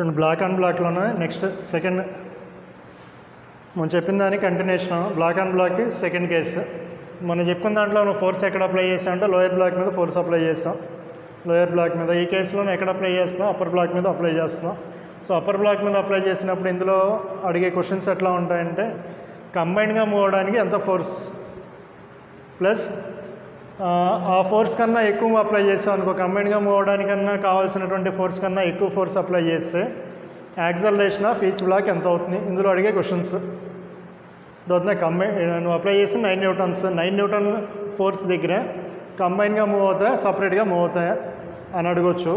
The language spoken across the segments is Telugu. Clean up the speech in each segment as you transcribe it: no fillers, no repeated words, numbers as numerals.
చూడండి బ్లాక్ అండ్ బ్లాక్లోనే నెక్స్ట్ సెకండ్ మనం చెప్పిన దానికి కంటిన్యూషన్. బ్లాక్ అండ్ బ్లాక్కి సెకండ్ కేసు. మనం చెప్పుకున్న దాంట్లో మనం ఫోర్స్ ఎక్కడ అప్లై చేసాం అంటే లోయర్ బ్లాక్ మీద ఫోర్స్ అప్లై చేస్తాం, లోయర్ బ్లాక్ మీద. ఈ కేసులో ఎక్కడ అప్లై చేస్తాం, అప్పర్ బ్లాక్ మీద అప్లై చేస్తున్నాం. సో అప్పర్ బ్లాక్ మీద అప్లై చేసినప్పుడు ఇందులో అడిగే క్వశ్చన్స్ ఎట్లా ఉంటాయంటే కంబైన్డ్గా మూవ్ అవడానికి ఎంత ఫోర్స్ ప్లస్ ఆ ఫోర్స్ కన్నా ఎక్కువ అప్లై చేస్తాం అనుకో, కంబైన్డ్గా మూవ్ అవడానికన్నా కావాల్సినటువంటి ఫోర్స్ కన్నా ఎక్కువ ఫోర్స్ అప్లై చేస్తే యాక్సలరేషన్ ఆఫ్ ఈచ్ బ్లాక్ ఎంత అవుతుంది, ఇందులో అడిగే క్వశ్చన్స్. నువ్వు అప్లై చేసి 9 న్యూటన్స్, 9 న్యూటన్ ఫోర్స్ దగ్గర కంబైన్గా మూవ్ అవుతాయా సపరేట్గా మూవ్ అవుతాయా అని అడగొచ్చు.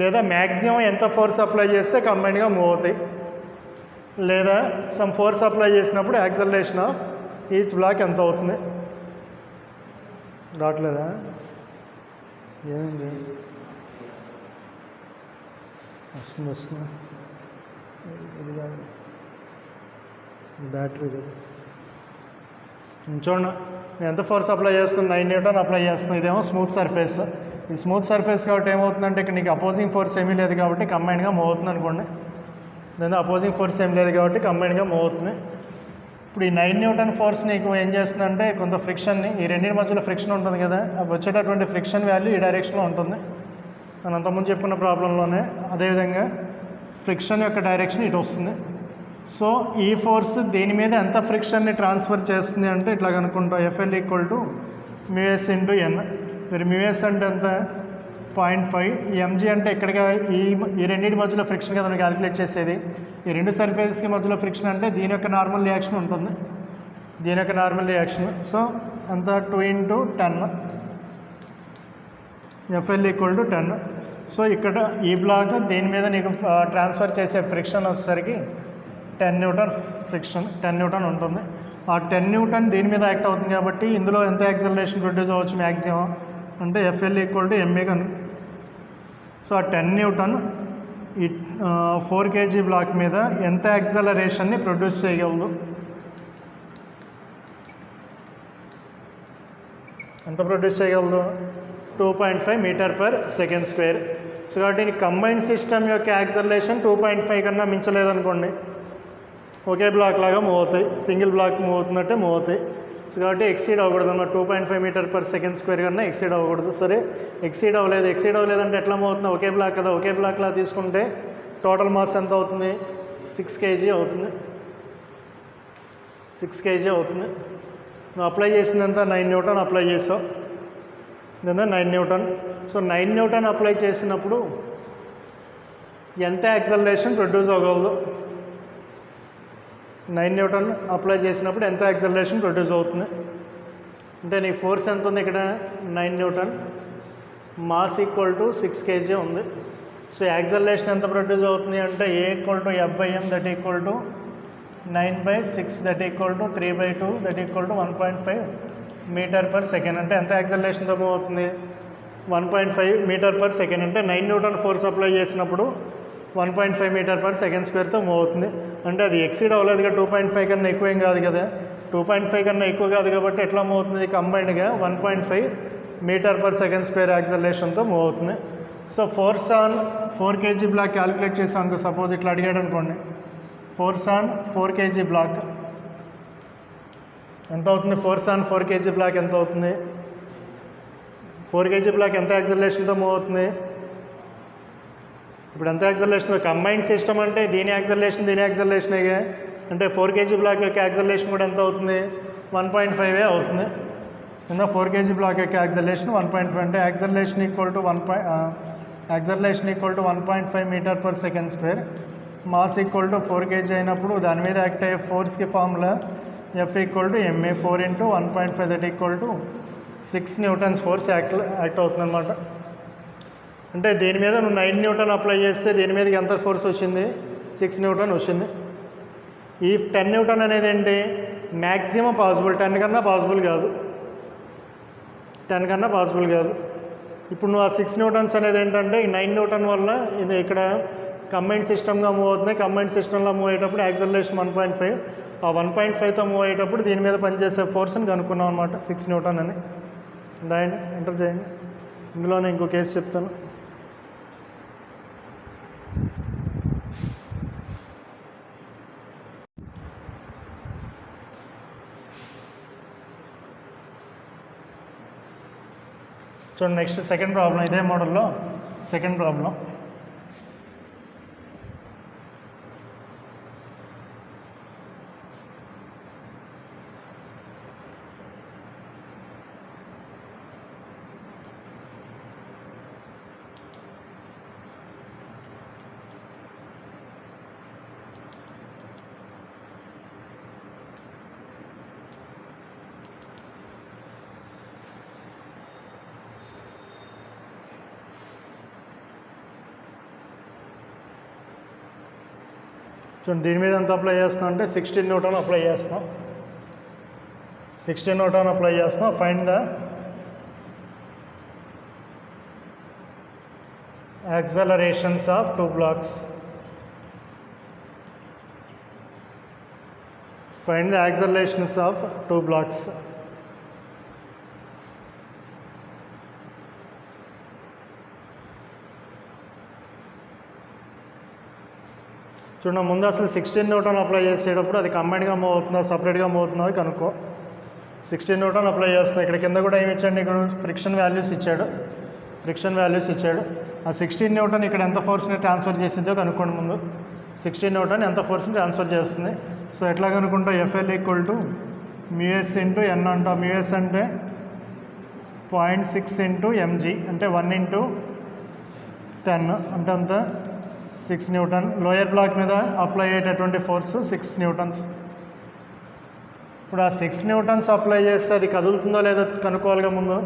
లేదా మ్యాక్సిమం ఎంత ఫోర్స్ అప్లై చేస్తే కంబైన్డ్గా మూవ్ అవుతాయి, లేదా సమ్ ఫోర్స్ అప్లై చేసినప్పుడు యాక్సలరేషన్ ఆఫ్ ఈచ్ బ్లాక్ ఎంత అవుతుంది. రావట్లేదా? ఏమైంది? వస్తుంది ఇది కాదు, బ్యాటరీ కదా. చూడండి నేను ఎంత ఫోర్స్ అప్లై చేస్తున్నాను, 9 న్యూటన్ అప్లై చేస్తున్నాను. ఇదేమో స్మూత్ సర్ఫేస్. ఈ స్మూత్ సర్ఫేస్ కాబట్టి ఏమవుతుందంటే ఇక్కడ నీకు అపోజింగ్ ఫోర్స్ ఏమీ లేదు కాబట్టి కంబైన్డ్గా మూవ్ అవుతుంది అనుకోండి. లేదా అపోజింగ్ ఫోర్స్ ఏం లేదు కాబట్టి కంబైన్డ్గా మూవ్ అవుతుంది. ఇప్పుడు ఈ 9 న్యూటన్ ఫోర్స్ నీకు ఏం చేస్తుందంటే కొంత ఫ్రిక్షన్ని, ఈ రెండింటి మధ్యలో ఫ్రిక్షన్ ఉంటుంది కదా, అవి వచ్చేటటువంటి ఫ్రిక్షన్ వాల్యూ ఈ డైరెక్షన్లో ఉంటుంది. మనం అంతకుముందు చెప్పుకున్న ప్రాబ్లంలోనే అదేవిధంగా ఫ్రిక్షన్ యొక్క డైరెక్షన్ ఇటు వస్తుంది. సో ఈ ఫోర్స్ దీని మీద ఎంత ఫ్రిక్షన్ని ట్రాన్స్ఫర్ చేస్తుంది అంటే ఇట్లా కనుక్కుంటాం, FL = μs × n. మరి μs అంటే ఎంత, 0.5. mg అంటే ఇక్కడిగా ఈ రెండింటి మధ్యలో ఫ్రిక్షన్ కదా మనం క్యాలిక్యులేట్ చేసేది. ఈ రెండు సర్ఫేస్కి మధ్యలో ఫ్రిక్షన్ అంటే దీని యొక్క నార్మల్ రియాక్షన్ ఉంటుంది, దీని యొక్క నార్మల్ రియాక్షన్. సో అంత 2 × 10, FL = 10. సో ఇక్కడ ఈ బ్లాక్ దీని మీద నీకు ట్రాన్స్ఫర్ చేసే ఫ్రిక్షన్ వచ్చేసరికి 10 న్యూటన్ ఫ్రిక్షన్, 10 న్యూటన్ ఉంటుంది. ఆ 10 న్యూటన్ దీని మీద యాక్ట్ అవుతుంది కాబట్టి ఇందులో ఎంత యాక్సలరేషన్ ప్రొడ్యూస్ అవ్వచ్చు మ్యాక్సిమం అంటే FL = ma కను. సో ఆ 10 న్యూటన్ ఈ 4 kg బ్లాక్ మీద ఎంత యాక్సలరేషన్ని ప్రొడ్యూస్ చేయగలదు, ఎంత ప్రొడ్యూస్ చేయగలదు, 2.5 m/s². సో కాబట్టి కంబైన్డ్ సిస్టమ్ యొక్క యాక్సలరేషన్ 2.5 కన్నా మించలేదనుకోండి, ఒకే బ్లాక్ లాగా మూవ్ అవుతాయి, సింగిల్ బ్లాక్ మూవ్ అవుతున్నట్టే మూవ్ అవుతాయి. సో కాబట్టి ఎక్సీడ్ అవ్వకూడదు అన్నమాట, 2.5 m/s² కన్నా ఎక్సీడ్ అవ్వకూడదు. సరే ఎక్సీడ్ అవ్వలేదంటే ఎట్లా మూవ్ అవుతుంది, ఒకే బ్లాక్ కదా, ఒకే బ్లాక్లా తీసుకుంటే టోటల్ మాస్ ఎంత అవుతుంది, 6 kg అవుతుంది, 6 kg అవుతుంది. నువ్వు అప్లై చేసిందంతా 9 న్యూటన్ అప్లై చేసావు, ఇదంతా 9 న్యూటన్. సో 9 న్యూటన్ అప్లై చేసినప్పుడు ఎంత యాక్సలరేషన్ ప్రొడ్యూస్ అవ్వగలదు, 9 న్యూటన్ అప్లై చేసినప్పుడు ఎంత యాక్సలరేషన్ ప్రొడ్యూస్ అవుతుంది అంటే నీ ఫోర్స్ ఎంత ఉంది ఇక్కడ, 9 న్యూటన్, మాస్ = 6 kg ఉంది. సో యాక్సలరేషన్ ఎంత ప్రొడ్యూస్ అవుతుంది అంటే A = F/m that = 9/6 that = 3/2 that = 1.5 m/s. అంటే ఎంత యాక్సలరేషన్తో మూవ్ అవుతుంది, 1.5 m/s. అంటే 9 న్యూటన్ ఫోర్స్ అప్లై చేసినప్పుడు 1.5 m/s²తో మూవ్ అవుతుంది. అంటే అది ఎక్సీడ్ అవ్వలేదుగా, 2.5 కన్నా ఎక్కువ ఏం కాదు కదా, 2.5 కన్నా ఎక్కువ కాదు కాబట్టి ఎట్లా మూవ్ అవుతుంది, కంబైన్డ్గా 1.5 m/s² యాక్సలరేషన్తో మూవ్ అవుతుంది. So force on 4 kg block calculate చేసాం అనుకో, సపోజ్ ఇట్లా అడిగాడు అనుకోండి, ఫోర్స్ ఆన్ 4 kg బ్లాక్ ఎంత అవుతుంది, ఫోర్స్ ఆన్ 4 kg బ్లాక్ ఎంత అవుతుంది, 4 kg బ్లాక్ ఎంత యాక్సలరేషన్తో మూవ్ అవుతుంది. ఇప్పుడు ఎంత యాక్సలరేషన్, కంబైన్డ్ సిస్టమ్ అంటే దీని యాక్సలరేషన్గా అంటే 4 kg బ్లాక్ యొక్క యాక్సలరేషన్ కూడా ఎంత అవుతుంది, 1.5 అవుతుంది. కింద 4 kg బ్లాక్ యొక్క యాక్సలరేషన్ 1.5 అంటే యాక్సలరేషన్ = 1.5 m/s². మాస్ = 4 kg అయినప్పుడు దాని మీద యాక్ట్ అయ్యే ఫోర్స్కి formula F = ma, 4 × 1.5 that = 6 newtons force act అవుతుంది అనమాట. అంటే దీని మీద నువ్వు 9 న్యూటన్ అప్లై చేస్తే దీని మీదకి ఎంత ఫోర్స్ వచ్చింది, 6 న్యూటన్ వచ్చింది. ఈ 10 న్యూటన్ అనేది ఏంటి, మ్యాక్సిమం పాసిబుల్, 10 కన్నా పాసిబుల్ కాదు, 10 కన్నా పాసిబుల్ కాదు. ఇప్పుడు నువ్వు ఆ 6 న్యూటన్స్ అనేది ఏంటంటే ఈ 9 న్యూటన్ వల్ల ఇది ఇక్కడ కంబైన్డ్ సిస్టమ్గా మూవ్ అవుతుంది. కంబైన్డ్ సిస్టంలో మూవ్ అయ్యేటప్పుడు యాక్సలరేషన్ 1.5, ఆ 1.5తో మూవ్ అయ్యేటప్పుడు దీని మీద పనిచేసే ఫోర్స్ని కనుక్కున్నాం అనమాట, 6 న్యూటన్ అని. రాయండి, ఎంటర్ చేయండి. ఇందులోనే ఇంకో కేసు చెప్తాను. చూడండి నెక్స్ట్ సెకండ్ ప్రాబ్లం, ఇదే మోడల్లో సెకండ్ ప్రాబ్లం. చూడండి దీని మీద ఎంత అప్లై చేస్తున్నాం అంటే 16 న్యూటన్ అప్లై చేస్తున్నాం. 16 న్యూటన్ అప్లై చేస్తున్నాం. Find the accelerations of 2 blocks. Find the accelerations of 2 blocks. చూడండి ముందు అసలు 16 న్యూటన్ అప్లై చేసేటప్పుడు అది కంబైన్డ్గా మూవ్ అవుతుందా సపరేట్గా మూవ్ అవుతుందో అది కనుక్కో. 16 న్యూటన్ అప్లై చేస్తున్నాయి. ఇక్కడ కింద కూడా ఏమి ఇచ్చాడు, ఇక్కడ ఫ్రిక్షన్ వాల్యూస్ ఇచ్చాడు. ఆ 16 న్యూటన్ ఇక్కడ ఎంత ఫోర్స్ని ట్రాన్స్ఫర్ చేసిందో కనుక్కోండి ముందు. 16 న్యూటన్ ఎంత ఫోర్స్ని ట్రాన్స్ఫర్ చేస్తుంది. సో ఎట్లా కనుక్కుంటాం, FL ఈక్వల్ టు మ్యూఎస్ ఇంటూ ఎన్ అంటాం. మ్యూఎస్ అంటే 0.6 ఇంటూ mg అంటే 1 ఇంటూ 10 అంటే అంత 6 న్యూటన్. లోయర్ బ్లాక్ మీద అప్లై అయ్యేటటువంటి ఫోర్స్ 6 న్యూటన్స్. ఇప్పుడు ఆ 6 న్యూటన్స్ అప్లై చేస్తే అది కదులుతుందో లేదో కనుక్కోవాలిగా ముందు.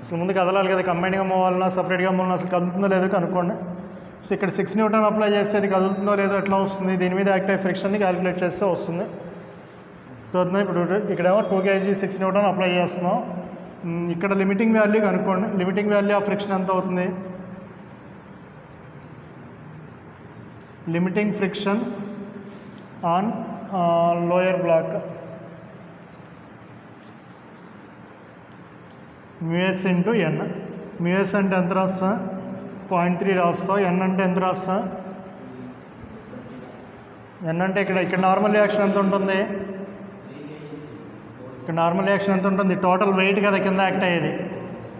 అసలు ముందు కదలాలి కదా, కంబైన్డ్గా మూవ్ అవ్వాలన్నా సపరేట్గా మూవ్ అసలు కదులుతుందో లేదో కనుక్కోండి. సో ఇక్కడ 6 న్యూటన్ అప్లై చేస్తే అది కదులుతుందో లేదో ఎట్లా వస్తుంది, దీని మీద యాక్ట్ అయ్యే ఫ్రిక్షన్ని క్యాలిక్యులేట్ చేస్తే వస్తుంది. ఇప్పుడు ఇక్కడేమో 2 kg 6 న్యూటన్ అప్లై చేస్తున్నాం. ఇక్కడ లిమిటింగ్ వాల్యూ కనుక్కోండి. లిమిటింగ్ వాల్యూ ఆఫ్ ఫ్రిక్షన్ ఎంత అవుతుంది, limiting friction on lower block mu s into N. Mu s అంటే ఎంత రాస్తా, 0.3 రాస్తా. ఎన్ అంటే ఎంత రాస్తా, ఎన్ అంటే ఇక్కడ నార్మల్ రియాక్షన్ ఎంత ఉంటుంది, ఇక్కడ నార్మల్ రియాక్షన్ ఎంత ఉంటుంది, టోటల్ వెయిట్ కదా కింద యాక్ట్ అయ్యేది.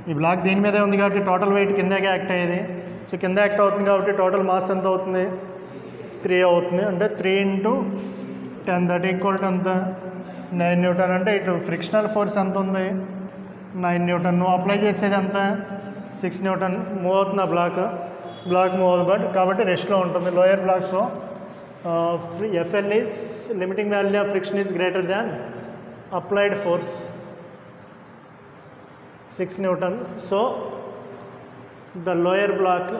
ఈ బ్లాక్ దీని మీదే ఉంది కాబట్టి టోటల్ వెయిట్ కిందకే యాక్ట్ అయ్యేది. సో కింద యాక్ట్ అవుతుంది కాబట్టి టోటల్ మాస్ ఎంత అవుతుంది, 3 అవుతుంది. అంటే 3 ఇంటూ 10 దట్ ఈక్వల్ టు ఎంత, 9 న్యూటన్. అంటే ఇటు ఫ్రిక్షనల్ ఫోర్స్ ఎంత ఉంది, 9 న్యూటన్. నువ్వు అప్లై చేసేది ఎంత, 6 న్యూటన్. మూవ్ అవుతుంది ఆ బ్లాక్ మూవ్ అవుతుంది కాబట్టి రెస్ట్లో ఉంటుంది. లోయర్ బ్లాక్స్లో FL is limiting value of friction is greater than applied force 6 newton. So the lower block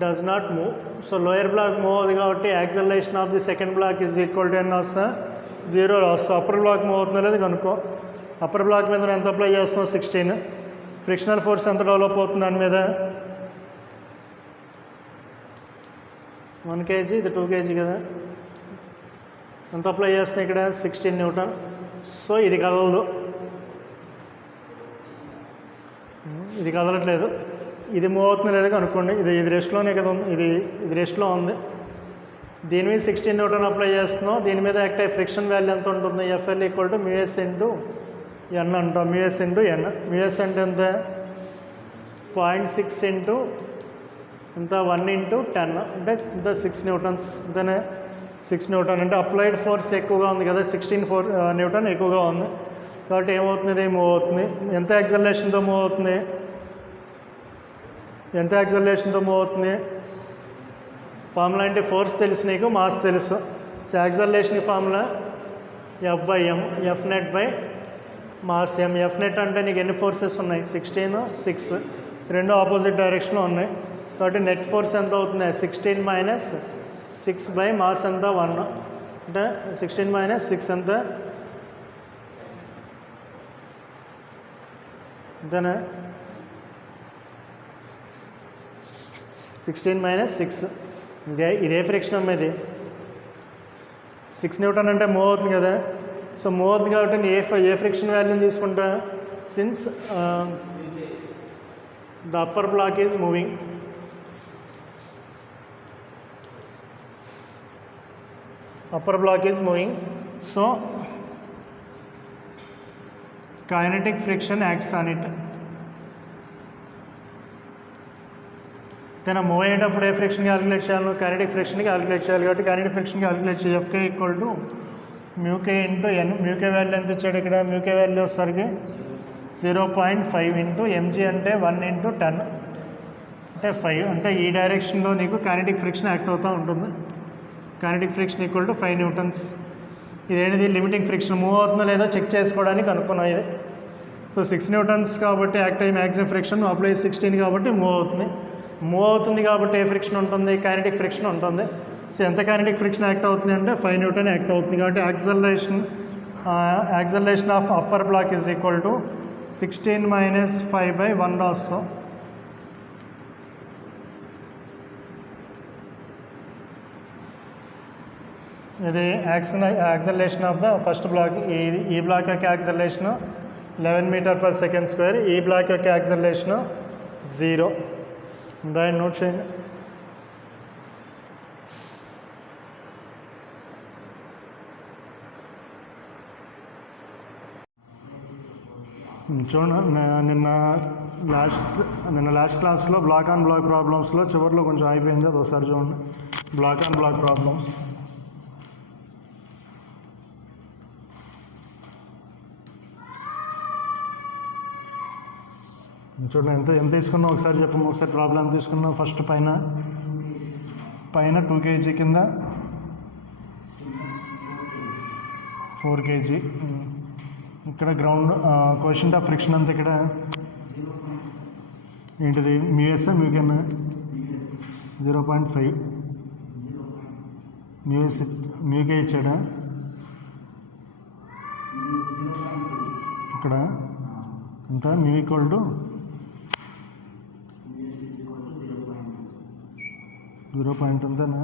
does not move. So lower block move అవుతుంది కాబట్టి acceleration of the second block is equal to N వస్తా, 0 రాస్తా. అప్పర్ బ్లాక్ మూవ్ అవుతుందో లేదు కనుక్కో. అప్పర్ బ్లాక్ మీద ఎంత అప్లై చేస్తున్నావు, 16. ఫ్రిక్షనల్ ఫోర్స్ ఎంత డెవలప్ అవుతుంది దాని మీద, 1 kg, ఇది 2 kg కదా. ఎంత అప్లై చేస్తున్నాయి ఇక్కడ, 16 న్యూటన్. సో ఇది కదలదు, ఇది కదలట్లేదు. ఇది మూవ్ అవుతుంది లేదు కనుక్కోండి. ఇది రెస్ట్లోనే కదా ఉంది, ఇది రెస్ట్లో ఉంది. దీని మీద 16 న్యూటన్ అప్లై చేస్తున్నాం. దీని మీద యాక్ట్ అయ్యే ఫ్రిక్షన్ వాల్యూ ఎంత ఉంటుంది, FL ఈక్వల్ టు మ్యూఎస్ ఇంటూ ఎన్ అంటాం. మ్యూఎస్ ఇంటూ ఎన్. మ్యూఎస్ అంటే ఎంత, 0.6 ఇంటూ ఎంత, 1 ఇంటూ 10 అంటే ఇంత 6 న్యూటన్స్. అంతేనే 6 న్యూటన్. అంటే అప్లైడ్ ఫోర్స్ ఎక్కువగా ఉంది కదా, 16 న్యూటన్ ఎక్కువగా ఉంది కాబట్టి ఏమవుతుంది, ఇది మూవ్ అవుతుంది. ఎంత యాక్సలరేషన్తో మూవ్ అవుతుంది, ఫార్ములా అంటే ఫోర్స్ తెలుసు నీకు, మాస్ తెలుసు. So acceleration formula F/m, F net by mass m. F net అంటే నీకు ఎన్ని ఫోర్సెస్ ఉన్నాయి, 16, 6 రెండు ఆపోజిట్ డైరెక్షన్లో ఉన్నాయి కాబట్టి నెట్ ఫోర్స్ ఎంత అవుతుంది, 16 మైనస్ 6 బై మాస్ ఎంత, 1. అంటే 16 మైనస్ 6 ఎంత, అంతేనా, 16 మైనస్ 6. ఇదే ఫ్రిక్షన్ అమ్మేది. 6 న్యూటన్ అంటే మూవ్ అవుతుంది కదా. సో మూవ్ అవుతుంది కాబట్టి నేను ఏ ఫ్రిక్షన్ వాల్యూని తీసుకుంటా, since the upper block is moving. So kinetic friction acts on it. తన మూవ్ అయ్యేటప్పుడు ఏ ఫ్రిక్షన్ క్యాలిక్యులేట్ చేయాలి, కైనెటిక్ ఫ్రిక్షన్ క్యాలిక్యులేట్ చేయాలి. కాబట్టి కైనెటిక్ ఫ్రిక్షన్ క్యాలిక్యులేట్ చేయాలి. FK equal to mu K into N. Mu K value ఎంత ఇచ్చాడు ఇక్కడ, మ్యూకే వాల్యూ వచ్చేసరికి 0.5 ఇంటూ ఎంజీ అంటే 1 ఇంటూ 10 అంటే 5. అంటే ఈ డైరెక్షన్లో నీకు కైనెటిక్ ఫ్రిక్షన్ యాక్ట్ అవుతూ ఉంటుంది. Kinetic friction equal to 5 newtons. ఇదేంటిది, లిమిటింగ్ ఫ్రిక్షన్ మూవ్ అవుతుందో లేదో చెక్ చేసుకోవడానికి అనుకున్నాం ఇది. సో 6 న్యూటన్స్ కాబట్టి యాక్ట్ అయ్యి మ్యాక్సిమం ఫ్రిక్షన్, అప్లై 16 కాబట్టి మూవ్ అవుతుంది. మూవ్ అవుతుంది కాబట్టి ఏ ఫ్రిక్షన్ ఉంటుంది, కైనెటిక్ ఫ్రిక్షన్ ఉంటుంది. సో ఎంత కైనెటిక్ ఫ్రిక్షన్ యాక్ట్ అవుతుంది అంటే 5 న్యూటన్ యాక్ట్ అవుతుంది. కాబట్టి acceleration of upper block is equal to 16 minus 5/1 రాస్తాం. ఇది acceleration of the first black. ఈ బ్లాక్ యొక్క acceleration 11 metre per second square. ఈ బ్లాక్ యొక్క యాక్సలరేషన్ 0. దాన్ని నోట్ చేయండి. చూడండి, నిన్న లాస్ట్ క్లాస్లో బ్లాక్ ఆన్ బ్లాక్ ప్రాబ్లమ్స్లో చివరిలో కొంచెం అయిపోయింది, అది ఒకసారి చూడండి. బ్లాక్ ఆన్ బ్లాక్ ప్రాబ్లమ్స్ చూడండి. ఎంత తీసుకున్నావు ఒకసారి చెప్పము. ఒకసారి ప్రాబ్లం ఎంత తీసుకున్నావు. ఫస్ట్ పైన 2 kg కింద 4 kg. ఇక్కడ గ్రౌండ్ కోఎఫిషియంట్ ఆఫ్ ఫ్రిక్షన్ అంతా ఇక్కడ ఏంటిది, మ్యూఎస్ మ్యూకెన్ 0.5. మ్యూకే ఇచ్చాడా ఇక్కడ ఎంత, మ్యూ ఈక్వల్ టు 0. ఉందనా.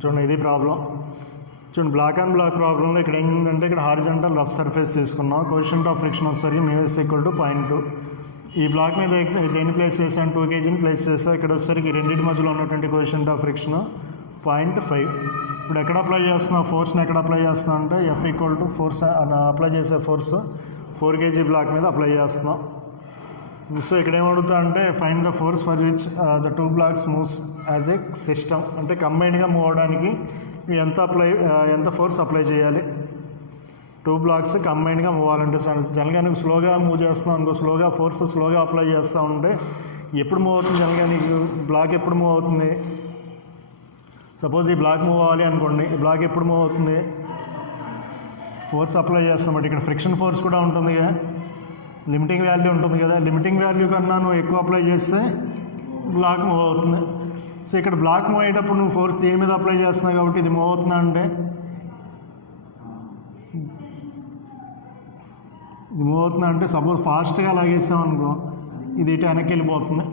చూడండి, ఇది ప్రాబ్లం. చూడండి, బ్లాక్ అండ్ బ్లాక్ ప్రాబ్లంలో ఇక్కడ ఏంటంటే ఇక్కడ హారిజంటల్ రఫ్ సర్ఫేస్ తీసుకున్నాం. కోఎఫిషియంట్ ఆఫ్ ఫ్రిక్షన్ వచ్చేసరికి మ్యూఎస్ ఈక్వల్ టు 0.2. ఈ బ్లాక్ మీద దేన్ని ప్లేస్ చేసాను, 2 kgని ప్లేస్ చేసాను. ఇక్కడ వచ్చేసరికి రెండింటి మధ్యలో ఉన్నటువంటి కోఎఫిషియంట్ ఆఫ్ ఫ్రిక్షన్ 0.5. ఇప్పుడు ఎక్కడ అప్లై చేస్తున్నావు, ఫోర్స్ని ఎక్కడ అప్లై చేస్తున్నావు అంటే F equal to force apply చేసే ఫోర్స్ 4 kg బ్లాక్ మీద అప్లై చేస్తున్నాం. సో ఇక్కడ ఏమడుగుతా అంటే find the force for which the 2 blocks moves as a system. అంటే కంబైన్డ్గా మూవ్ అవడానికి ఎంత ఫోర్స్ అప్లై చేయాలి. 2 blocks కంబైన్డ్గా మూవ్ అవ్వాలంటే జనరల్గా నువ్వు స్లోగా మూవ్ చేస్తున్నావు అనుకో, ఫోర్స్ స్లోగా అప్లై చేస్తూ ఉంటే ఎప్పుడు మూవ్ అవుతుంది, జనరల్గా నీకు బ్లాక్ ఎప్పుడు మూవ్ అవుతుంది. సపోజ్ ఈ బ్లాక్ మూవ్ అవ్వాలి అనుకోండి, ఈ బ్లాక్ ఎప్పుడు మూవ్ అవుతుంది, ఫోర్స్ అప్లై చేస్తాం. బట్ ఇక్కడ ఫ్రిక్షన్ ఫోర్స్ కూడా ఉంటుంది కదా, లిమిటింగ్ వాల్యూ ఉంటుంది కదా. లిమిటింగ్ వాల్యూ కన్నా నువ్వు ఎక్కువ అప్లై చేస్తే బ్లాక్ మూవ్ అవుతుంది. సో ఇక్కడ బ్లాక్ మూవ్ అయ్యేటప్పుడు నువ్వు ఫోర్స్ దేని మీద అప్లై చేస్తున్నావు కాబట్టి ఇది మూవ్ అవుతున్నా అంటే ఇది మూవ్ అవుతున్నా అంటే సపోజ్ ఫాస్ట్గా లాగేస్తాం అనుకో, ఇది ఇటు వెనక్కి వెళ్ళిపోతుంది.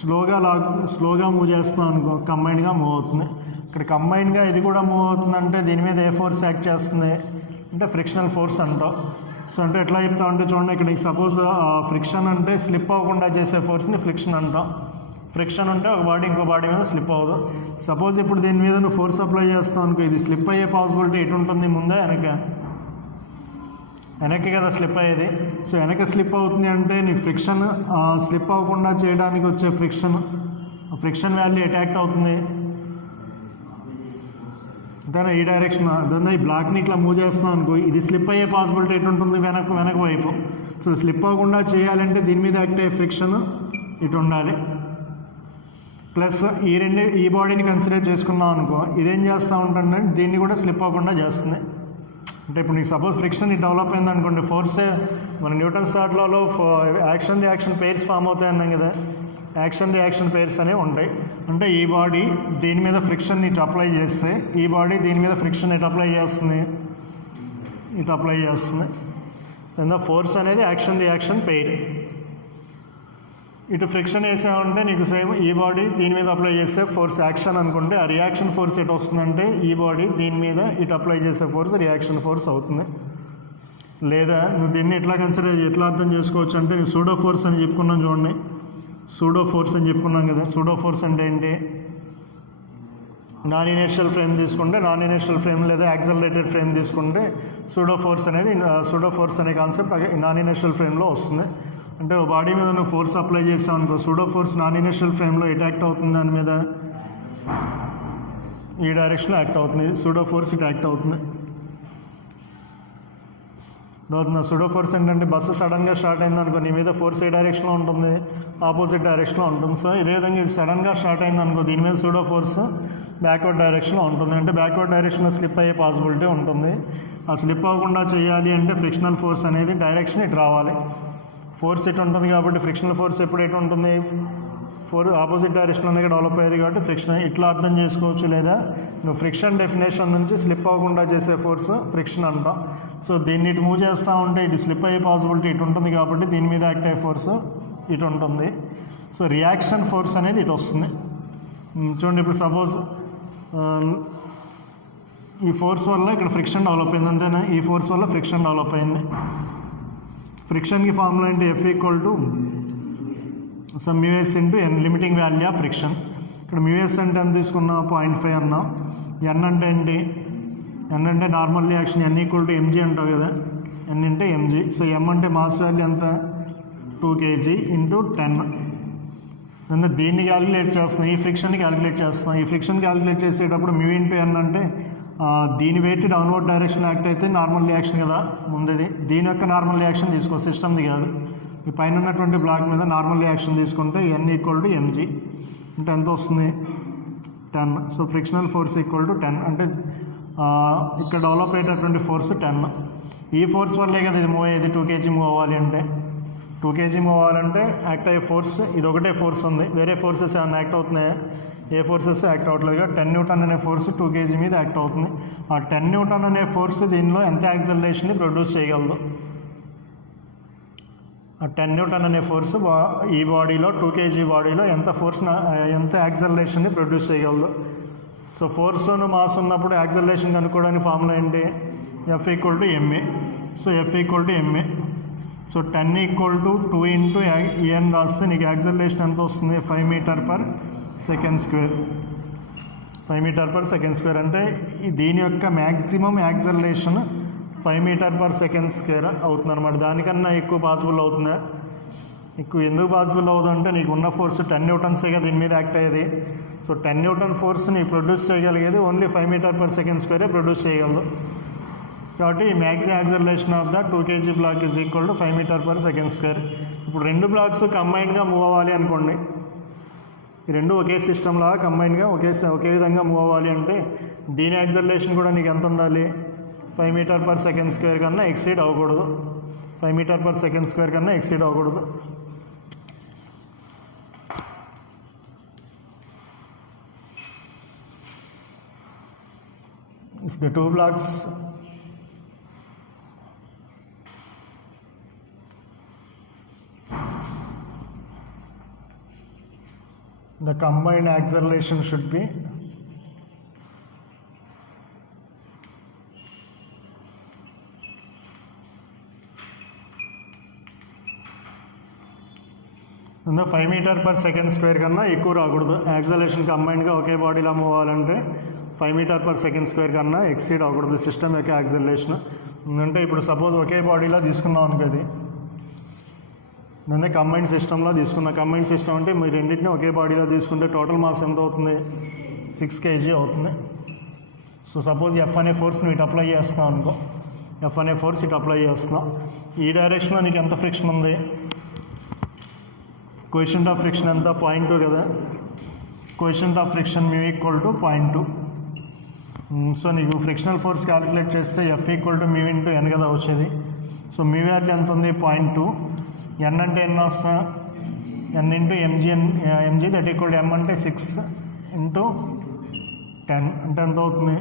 స్లోగా మూవ్ చేస్తున్నాం అనుకో, కంబైన్డ్గా మూవ్ అవుతుంది. ఇక్కడ కంబైన్డ్గా ఇది కూడా మూవ్ అవుతుందంటే దీని మీద ఏ ఫోర్స్ యాక్ట్ చేస్తుంది అంటే ఫ్రిక్షనల్ ఫోర్స్ అంటాం. సో అంటే ఎట్లా చెప్తాం అంటే చూడండి, ఇక్కడ సపోజ్ ఫ్రిక్షన్ అంటే స్లిప్ అవ్వకుండా చేసే ఫోర్స్ని ఫ్రిక్షన్ అంటాం. ఫ్రిక్షన్ అంటే ఒక బాడీ ఇంకో బాడీ మీద స్లిప్ అవ్వదు. సపోజ్ ఇప్పుడు దీని మీద నువ్వు ఫోర్స్ అప్లై చేస్తావు అనుకో, ఇది స్లిప్ అయ్యే పాసిబిలిటీ ఎటు ఉంటుంది, ముందే వెనక్కి కదా స్లిప్ అయ్యేది. సో వెనక స్లిప్ అవుతుంది అంటే నీ ఫ్రిక్షన్ స్లిప్ అవ్వకుండా చేయడానికి వచ్చే ఫ్రిక్షన్ వాల్యూ అటాక్ట్ అవుతుంది. దాని ఈ డైరెక్షన్ దాన్ని ఈ బ్లాక్ని ఇట్లా మూవ్ చేస్తున్నాం అనుకో, ఇది స్లిప్ అయ్యే పాసిబిలిటీ ఎటు ఉంటుంది, వెనక వైపు. సో స్లిప్ అవ్వకుండా చేయాలంటే దీని మీద యాక్ట్ అయ్యే ఫ్రిక్షన్ ఇటు ఉండాలి. ప్లస్ ఈ బాడీని కన్సిడర్ చేసుకున్నాం అనుకో, ఇదేం చేస్తూ ఉంటుందంటే దీన్ని కూడా స్లిప్ అవ్వకుండా చేస్తుంది. అంటే ఇప్పుడు నీకు సపోజ్ ఫ్రిక్షన్ డెవలప్ అయింది అనుకోండి, ఫోర్సే మన న్యూటన్స్ థర్డ్ లాలో యాక్షన్ రియాక్షన్ పెయిర్స్ ఫామ్ అవుతాయి అన్నాం కదా, యాక్షన్ రియాక్షన్ పెయిర్స్ అనేవి ఉంటాయి. అంటే ఈ బాడీ దీని మీద ఫ్రిక్షన్ ఇటు అప్లై చేస్తే ఈ బాడీ దీని మీద ఫ్రిక్షన్ ఇటు అప్లై చేస్తుంది. దాని ఫోర్స్ అనేది యాక్షన్ రియాక్షన్ పెయిర్. ఇటు ఫ్రిక్షన్ వేసామంటే నీకు సేమ్ ఈ బాడీ దీని మీద అప్లై చేసే ఫోర్స్ యాక్షన్ అనుకుంటే, ఆ రియాక్షన్ ఫోర్స్ ఎటు వస్తుందంటే ఈ బాడీ దీని మీద ఇటు అప్లై చేసే ఫోర్స్ రియాక్షన్ ఫోర్స్ అవుతుంది. లేదా నువ్వు దీన్ని ఎట్లా అర్థం చేసుకోవచ్చు అంటే సూడో ఫోర్స్ అని చెప్పుకున్నాం చూడండి. సూడో ఫోర్స్ అని చెప్పుకున్నాం కదా. సూడో ఫోర్స్ అంటే ఏంటి, నాన్ ఇనర్షియల్ ఫ్రేమ్ తీసుకుంటే నాన్ ఇనర్షియల్ ఫ్రేమ్ లేదా యాక్సలరేటెడ్ ఫ్రేమ్ తీసుకుంటే సూడో ఫోర్స్ అనేది సూడో ఫోర్స్ అనే కాన్సెప్ట్ నాన్ ఇనర్షియల్ ఫ్రేమ్లో వస్తుంది. అంటే బాడీ మీద నువ్వు ఫోర్స్ అప్లై చేసావు అనుకో, సూడో ఫోర్స్ నాన్ ఇనర్షియల్ ఫ్రేమ్లో ఎటు యాక్ట్ అవుతుంది, దాని మీద ఈ డైరెక్షన్లో యాక్ట్ అవుతుంది, సూడో ఫోర్స్ ఇటు యాక్ట్ అవుతుంది. సూడో ఫోర్స్ ఏంటంటే బస్సు సడన్గా స్టార్ట్ అయింది అనుకో, నీ మీద ఫోర్స్ ఏ డైరెక్షన్లో ఉంటుంది, ఆపోజిట్ డైరెక్షన్లో ఉంటుంది. సో ఇదే విధంగా ఇది సడన్గా స్టార్ట్ అయింది అనుకో, దీని మీద సూడో ఫోర్స్ బ్యాక్వర్డ్ డైరెక్షన్లో ఉంటుంది. అంటే బ్యాక్వర్డ్ డైరెక్షన్లో స్లిప్ అయ్యే పాసిబిలిటీ ఉంటుంది. ఆ స్లిప్ అవ్వకుండా చేయాలి అంటే ఫ్రిక్షనల్ ఫోర్స్ అనేది డైరెక్షన్ ఇటు రావాలి. ఫోర్స్ ఇటు ఉంటుంది కాబట్టి ఫ్రిక్షనల్ ఫోర్స్ ఎప్పుడు ఎటు ఉంటుంది, ఆపోజిట్ డైరెక్షన్లోనే డెవలప్ అయ్యేది కాబట్టి ఫ్రిక్షన్ ఇట్లా అర్థం చేసుకోవచ్చు. లేదా నువ్వు ఫ్రిక్షన్ డెఫినేషన్ నుంచి స్లిప్ అవ్వకుండా చేసే ఫోర్స్ ఫ్రిక్షన్ అంటాం. సో దీన్ని ఇటు మూవ్ చేస్తూ ఉంటే ఇటు స్లిప్ అయ్యే పాసిబిలిటీ ఇటు ఉంటుంది కాబట్టి దీని మీద యాక్ట్ అయ్యే ఫోర్స్ ఇటు ఉంటుంది. సో రియాక్షన్ ఫోర్స్ అనేది ఇటు వస్తుంది. చూడండి, ఇప్పుడు సపోజ్ ఈ ఫోర్స్ వల్ల ఇక్కడ ఫ్రిక్షన్ డెవలప్ అయింది, అంతేనా? ఈ ఫోర్స్ వల్ల ఫ్రిక్షన్ డెవలప్ అయింది. ఫ్రిక్షన్కి ఫార్ములా ఏంటి, F equal to some mu s into N, limiting value of friction. ఇక్కడ మ్యూఎస్ అంటే ఎంత తీసుకున్నాం, 0.5 అన్నాం. ఎన్ అంటే ఏంటి, ఎన్ అంటే normal reaction, N equal to MG అంటావు కదా, ఎన్ అంటే ఎంజీ. సో ఎం అంటే మాస్ వాల్యూ ఎంత, 2 kg ఇంటూ 10. అంటే దీన్ని క్యాలిక్యులేట్ చేస్తున్నాం, ఈ ఫ్రిక్షన్ని క్యాలిక్యులేట్ చేస్తున్నాం. ఈ ఫ్రిక్షన్ క్యాలిక్యులేట్ చేసేటప్పుడు మ్యూ ఇంటూ ఎన్ అంటే దీని వెయిట్ డౌన్వర్డ్ డైరెక్షన్ యాక్ట్ అయితే నార్మల్ రియాక్షన్ కదా ముందుది, దీని యొక్క నార్మల్ రియాక్షన్ తీసుకో, సిస్టమ్ది కాదు. ఈ పైన ఉన్నటువంటి బ్లాక్ మీద నార్మల్ రియాక్షన్ తీసుకుంటే ఎన్ ఈక్వల్ టు ఎంజీ అంటే ఎంత వస్తుంది, 10. So frictional force equal to 10. అంటే ఇక్కడ డెవలప్ అయ్యేటటువంటి ఫోర్స్ 10. ఈ ఫోర్స్ వల్లే కదా ఇది మూవ్ అయ్యేది. 2 kg మూవ్ అవ్వాలి అంటే, 2 kg మూవ్ అవ్వాలంటే యాక్ట్ అయ్యే ఫోర్స్ ఇది ఒకటే ఫోర్స్ ఉంది, వేరే ఫోర్సెస్ ఏమైనా యాక్ట్ అవుతున్నాయా, ఏ ఫోర్సెస్ యాక్ట్ అవ్వట్లేదు. 10 న్యూటన్ అనే ఫోర్స్ 2 kg మీద యాక్ట్ అవుతుంది. ఆ 10 న్యూటన్ అనే ఫోర్స్ దీనిలో ఎంత యాక్సలరేషన్ని ప్రొడ్యూస్ చేయగలదు, ఆ 10 న్యూటన్ అనే ఫోర్స్ ఈ బాడీలో 2 kg బాడీలో ఎంత యాక్సలరేషన్ని ప్రొడ్యూస్ చేయగలదు. సో ఫోర్స్ మాస్ ఉన్నప్పుడు యాక్సలరేషన్ కనుక్కోవడానికి ఫార్ములా ఏంటి, F equal to MA. So F equal to MA. So 10 equal to 2 into EN రాస్తే నీకు యాక్సలరేషన్ ఎంత వస్తుంది, 5 metre per second square. 5 metre per second square అంటే దీని యొక్క maximum acceleration 5 metre per second square అవుతుంది అనమాట. దానికన్నా ఎక్కువ పాసిబుల్ అవుతుందా, ఎక్కువ ఎందుకు పాసిబుల్ అవుతుందంటే నీకు ఉన్న ఫోర్స్ 10 న్యూటన్సేగా దీని మీద యాక్ట్ అయ్యేది. సో 10 న్యూటన్ ఫోర్స్ని ప్రొడ్యూస్ చేయగలిగేది ఓన్లీ 5 మీటర్ పర్ సెకండ్ స్క్వేరే ప్రొడ్యూస్ చేయగలదు. కాబట్టి ఈ maximum acceleration of the 2 kg block is equal to 5 metre per second square. ఇప్పుడు రెండు బ్లాక్స్ కంబైన్డ్గా మూవ్ అవ్వాలి అనుకోండి, ఈ రెండు ఒకే సిస్టమ్ లాగా కంబైన్డ్గా ఒకే విధంగా మూవ్ అవ్వాలి అంటే దీని యాక్సలరేషన్ కూడా నీకు ఎంత ఉండాలి, 5 మీటర్ పర్ సెకండ్ స్క్వేర్ కన్నా ఎక్సీడ్ అవ్వకూడదు. 5 మీటర్ పర్ సెకండ్ స్క్వేర్ కన్నా ఎక్సీడ్ అవ్వకూడదు. If the two blocks the combined acceleration should be in the 5 meter per second square కన్నా ఎక్కువ రాకూడదు. యాక్సలరేషన్ కంబైన్డ్గా ఒకే బాడీలో మూవ్ అవ్వాలంటే 5 మీటర్ పర్ సెకండ్ స్క్వేర్ కన్నా ఎక్సీడ్ అవ్వకూడదు సిస్టమ్ యొక్క యాక్సలరేషన్. అంటే ఇప్పుడు సపోజ్ ఒకే బాడీలో తీసుకున్నాం అనుకోది, నేను కంబైన్డ్ సిస్టంలో తీసుకున్నా. కంబైన్డ్ సిస్టమ్ అంటే మీరు రెండింటిని ఒకే బాడీలో తీసుకుంటే టోటల్ మాస్ ఎంత అవుతుంది, 6 kg అవుతుంది. సో సపోజ్ ఎఫ్ అనే ఫోర్స్ నువ్వు ఇటు అప్లై చేస్తున్నావు అనుకో, ఎఫ్ అనే ఫోర్స్ ఇటు అప్లై చేస్తున్నావు. ఈ డైరెక్షన్లో నీకు ఎంత ఫ్రిక్షన్ ఉంది, కోఎఫిషియంట్ ఆఫ్ ఫ్రిక్షన్ ఎంత, 0.2 కదా. Coefficient of friction mu equal to 0.2. So నీకు ఫ్రిక్షనల్ ఫోర్స్ క్యాలిక్యులేట్ చేస్తే F equal to mu into N కదా వచ్చేది. సో మ్యూ వాల్యూ ఎంత ఉంది, 0.2. ఎన్ అంటే ఎన్ వస్తా, N into M G that equal to M అంటే 6 ఇంటూ 10 అంటే ఎంత అవుతుంది,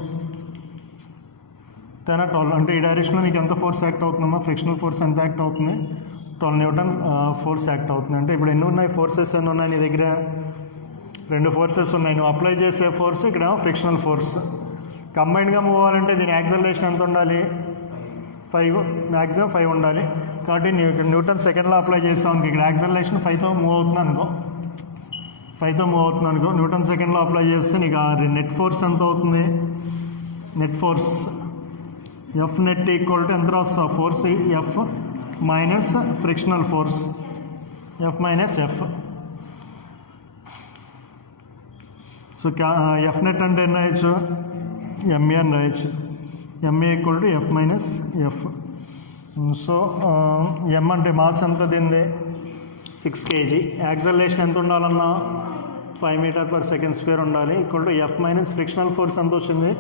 10 12. అంటే ఈ డైరెక్షన్లో నీకు ఎంత ఫోర్స్ యాక్ట్ అవుతుందమ్మా, ఫ్రిక్షనల్ ఫోర్స్ ఎంత యాక్ట్ అవుతుంది, 12 న్యూటన్ ఫోర్స్ యాక్ట్ అవుతుంది. అంటే ఇప్పుడు ఎన్ని ఉన్నాయి, ఫోర్సెస్ ఎన్ని ఉన్నాయి నీ దగ్గర, 2 ఫోర్సెస్ ఉన్నాయి. నువ్వు అప్లై చేసే ఫోర్స్ ఇక్కడ ఫ్రిక్షనల్ ఫోర్స్. కంబైన్డ్గా మూవ్ అవ్వాలంటే దీని యాక్సలరేషన్ ఎంత ఉండాలి, 5, మ్యాక్సిమం 5 ఉండాలి. కాబట్టి నువ్వు ఇక్కడ న్యూటన్ సెకండ్లో అప్లై చేసావు అనుకో, ఇక్కడ యాక్సలరేషన్ 5తో మూవ్ అవుతుంది అనుకో. 5తో మూవ్ అవుతుంది అనుకో, న్యూటన్ సెకండ్లో అప్లై చేస్తే నీకు ఆ నెట్ ఫోర్స్ ఎంత అవుతుంది? Net force F net equal to ఎంత రాస్తా? Force F minus frictional force, F minus F. So F net అంటే ఎన్ని రాయొచ్చు? ఎంఏ అని రాయొచ్చు. M A equal to F minus F. So M అంటే మాస్ ఎంత దీనిది? 6 kg. యాక్సలరేషన్ ఎంత ఉండాలన్నా? 5 m/s² ఉండాలి. Equal to F minus frictional force ఎంత వచ్చింది?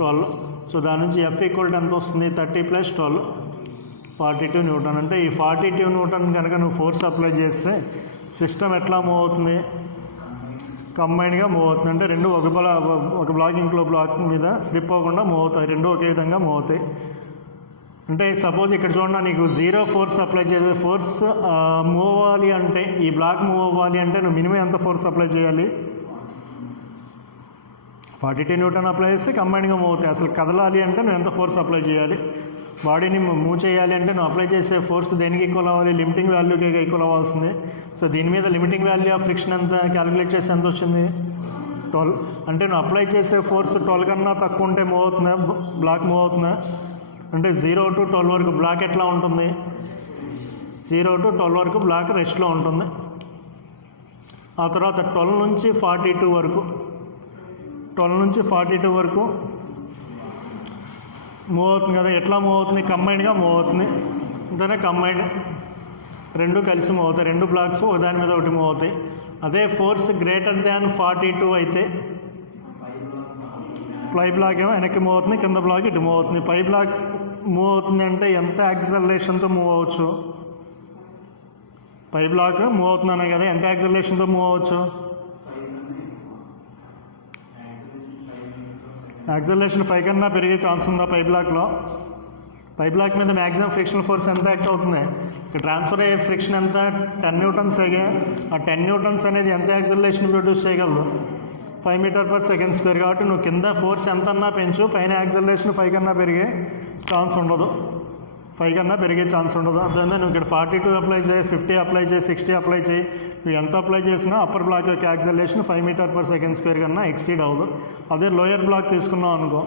12. సో దాని నుంచి ఎఫ్ ఈక్వల్ టు ఎంత వస్తుంది? 30 + 12 42 న్యూటన్. అంటే ఈ 42 న్యూటన్ కనుక నువ్వు ఫోర్స్ అప్లై చేస్తే సిస్టమ్ ఎట్లా మూవ్ అవుతుంది? కంబైన్డ్గా మూవ్ అవుతుంది. అంటే రెండు ఒక బ్లాక్ ఇంకో బ్లాక్ మీద స్లిప్ అవ్వకుండా మూవ్ అవుతాయి, రెండు ఒకే విధంగా మూవ్ అవుతాయి. అంటే సపోజ్ ఇక్కడ చూడండి, నీకు 0 ఫోర్స్ అప్లై చేసే ఫోర్స్ మూవ్ అవ్వాలి అంటే, ఈ బ్లాక్ మూవ్ అవ్వాలి అంటే నువ్వు మినిమం ఎంత ఫోర్స్ అప్లై చేయాలి? 42 న్యూటన్ అప్లై చేస్తే కంబైన్డ్గా మూవ్ అవుతాయి. అసలు కదలాలి అంటే నువ్వు ఎంత ఫోర్స్ అప్లై చేయాలి? బాడీని మూవ్ చేయాలి అంటే నువ్వు అప్లై చేసే ఫోర్స్ దేనికి ఈక్వల్ అవ్వాలి? లిమిటింగ్ వాల్యూకి ఈక్వల్ అవ్వాల్సింది. సో దీని మీద లిమిటింగ్ వాల్యూ ఆఫ్ ఫ్రిక్షన్ ఎంత క్యాలిక్యులేట్ చేస్తే ఎంత వచ్చింది? 12. అంటే నువ్వు అప్లై చేసే ఫోర్స్ 12 కన్నా తక్కువ ఉంటే మూవ్ అవుతుందా? బ్లాక్ మూవ్ అవుతుందా? అంటే 0 to 12 వరకు బ్లాక్ ఎట్లా ఉంటుంది? 0 to 12 వరకు బ్లాక్ రెస్ట్లో ఉంటుంది. ఆ తర్వాత 12 నుంచి 42 వరకు, 12 నుంచి 42 వరకు మూవ్ అవుతుంది కదా. ఎట్లా మూవ్ అవుతుంది? కంబైన్డ్గా మూవ్ అవుతుంది. అంతేనా? కంబైండ్ రెండు కలిసి మూవ్ అవుతాయి. రెండు బ్లాక్స్ ఒకదాని మీద ఒకటి మూవ్ అవుతాయి. అదే ఫోర్స్ గ్రేటర్ దాన్ 42 అయితే పై బ్లాక్ ఏమో వెనక్కి మూవ్ అవుతుంది, కింద బ్లాక్ ఇటు మూవ్ అవుతుంది. పై బ్లాక్ మూవ్ అవుతుంది అంటే ఎంత యాక్సలరేషన్తో మూవ్ అవ్వచ్చు? పై బ్లాక్ మూవ్ అవుతున్నానే కదా, ఎంత యాక్సలరేషన్తో మూవ్ అవ్వచ్చు? యాక్సలరేషన్ 5 కన్నా పెరిగే ఛాన్స్ ఉందా పై బ్లాక్లో? పై బ్లాక్ మీద మ్యాక్సిమం ఫ్రిక్షనల్ ఫోర్స్ ఎంత యాక్ట్ అవుతుంది? ఇక్కడ ట్రాన్స్ఫర్ అయ్యే ఫ్రిక్షన్ ఎంత? 10 న్యూటన్స్ అయ్యే. ఆ 10 న్యూటన్స్ అనేది ఎంత యాక్సలరేషన్ ప్రొడ్యూస్ చేయగలదు? 5 m/s². కాబట్టి నువ్వు కింద ఫోర్స్ ఎంతన్నా పెంచు, పైన యాక్సలరేషన్ 5 కన్నా పెరిగే ఛాన్స్ ఉండదు. 5 కన్నా పెరిగే ఛాన్స్ ఉండదు. అర్థమైందా? నువ్వు ఇక్కడ 42 అప్లై చేయి, 50 అప్లై చేయి, 60 అప్లై చేయి, నువ్వు ఎంత అప్లై చేసినా అప్పర్ బ్లాక్ యొక్క యాక్సలరేషన్ 5 m/s² కన్నా ఎక్సీడ్ అవ్వదు. అదే లోయర్ బ్లాక్ తీసుకున్నావు అనుకో,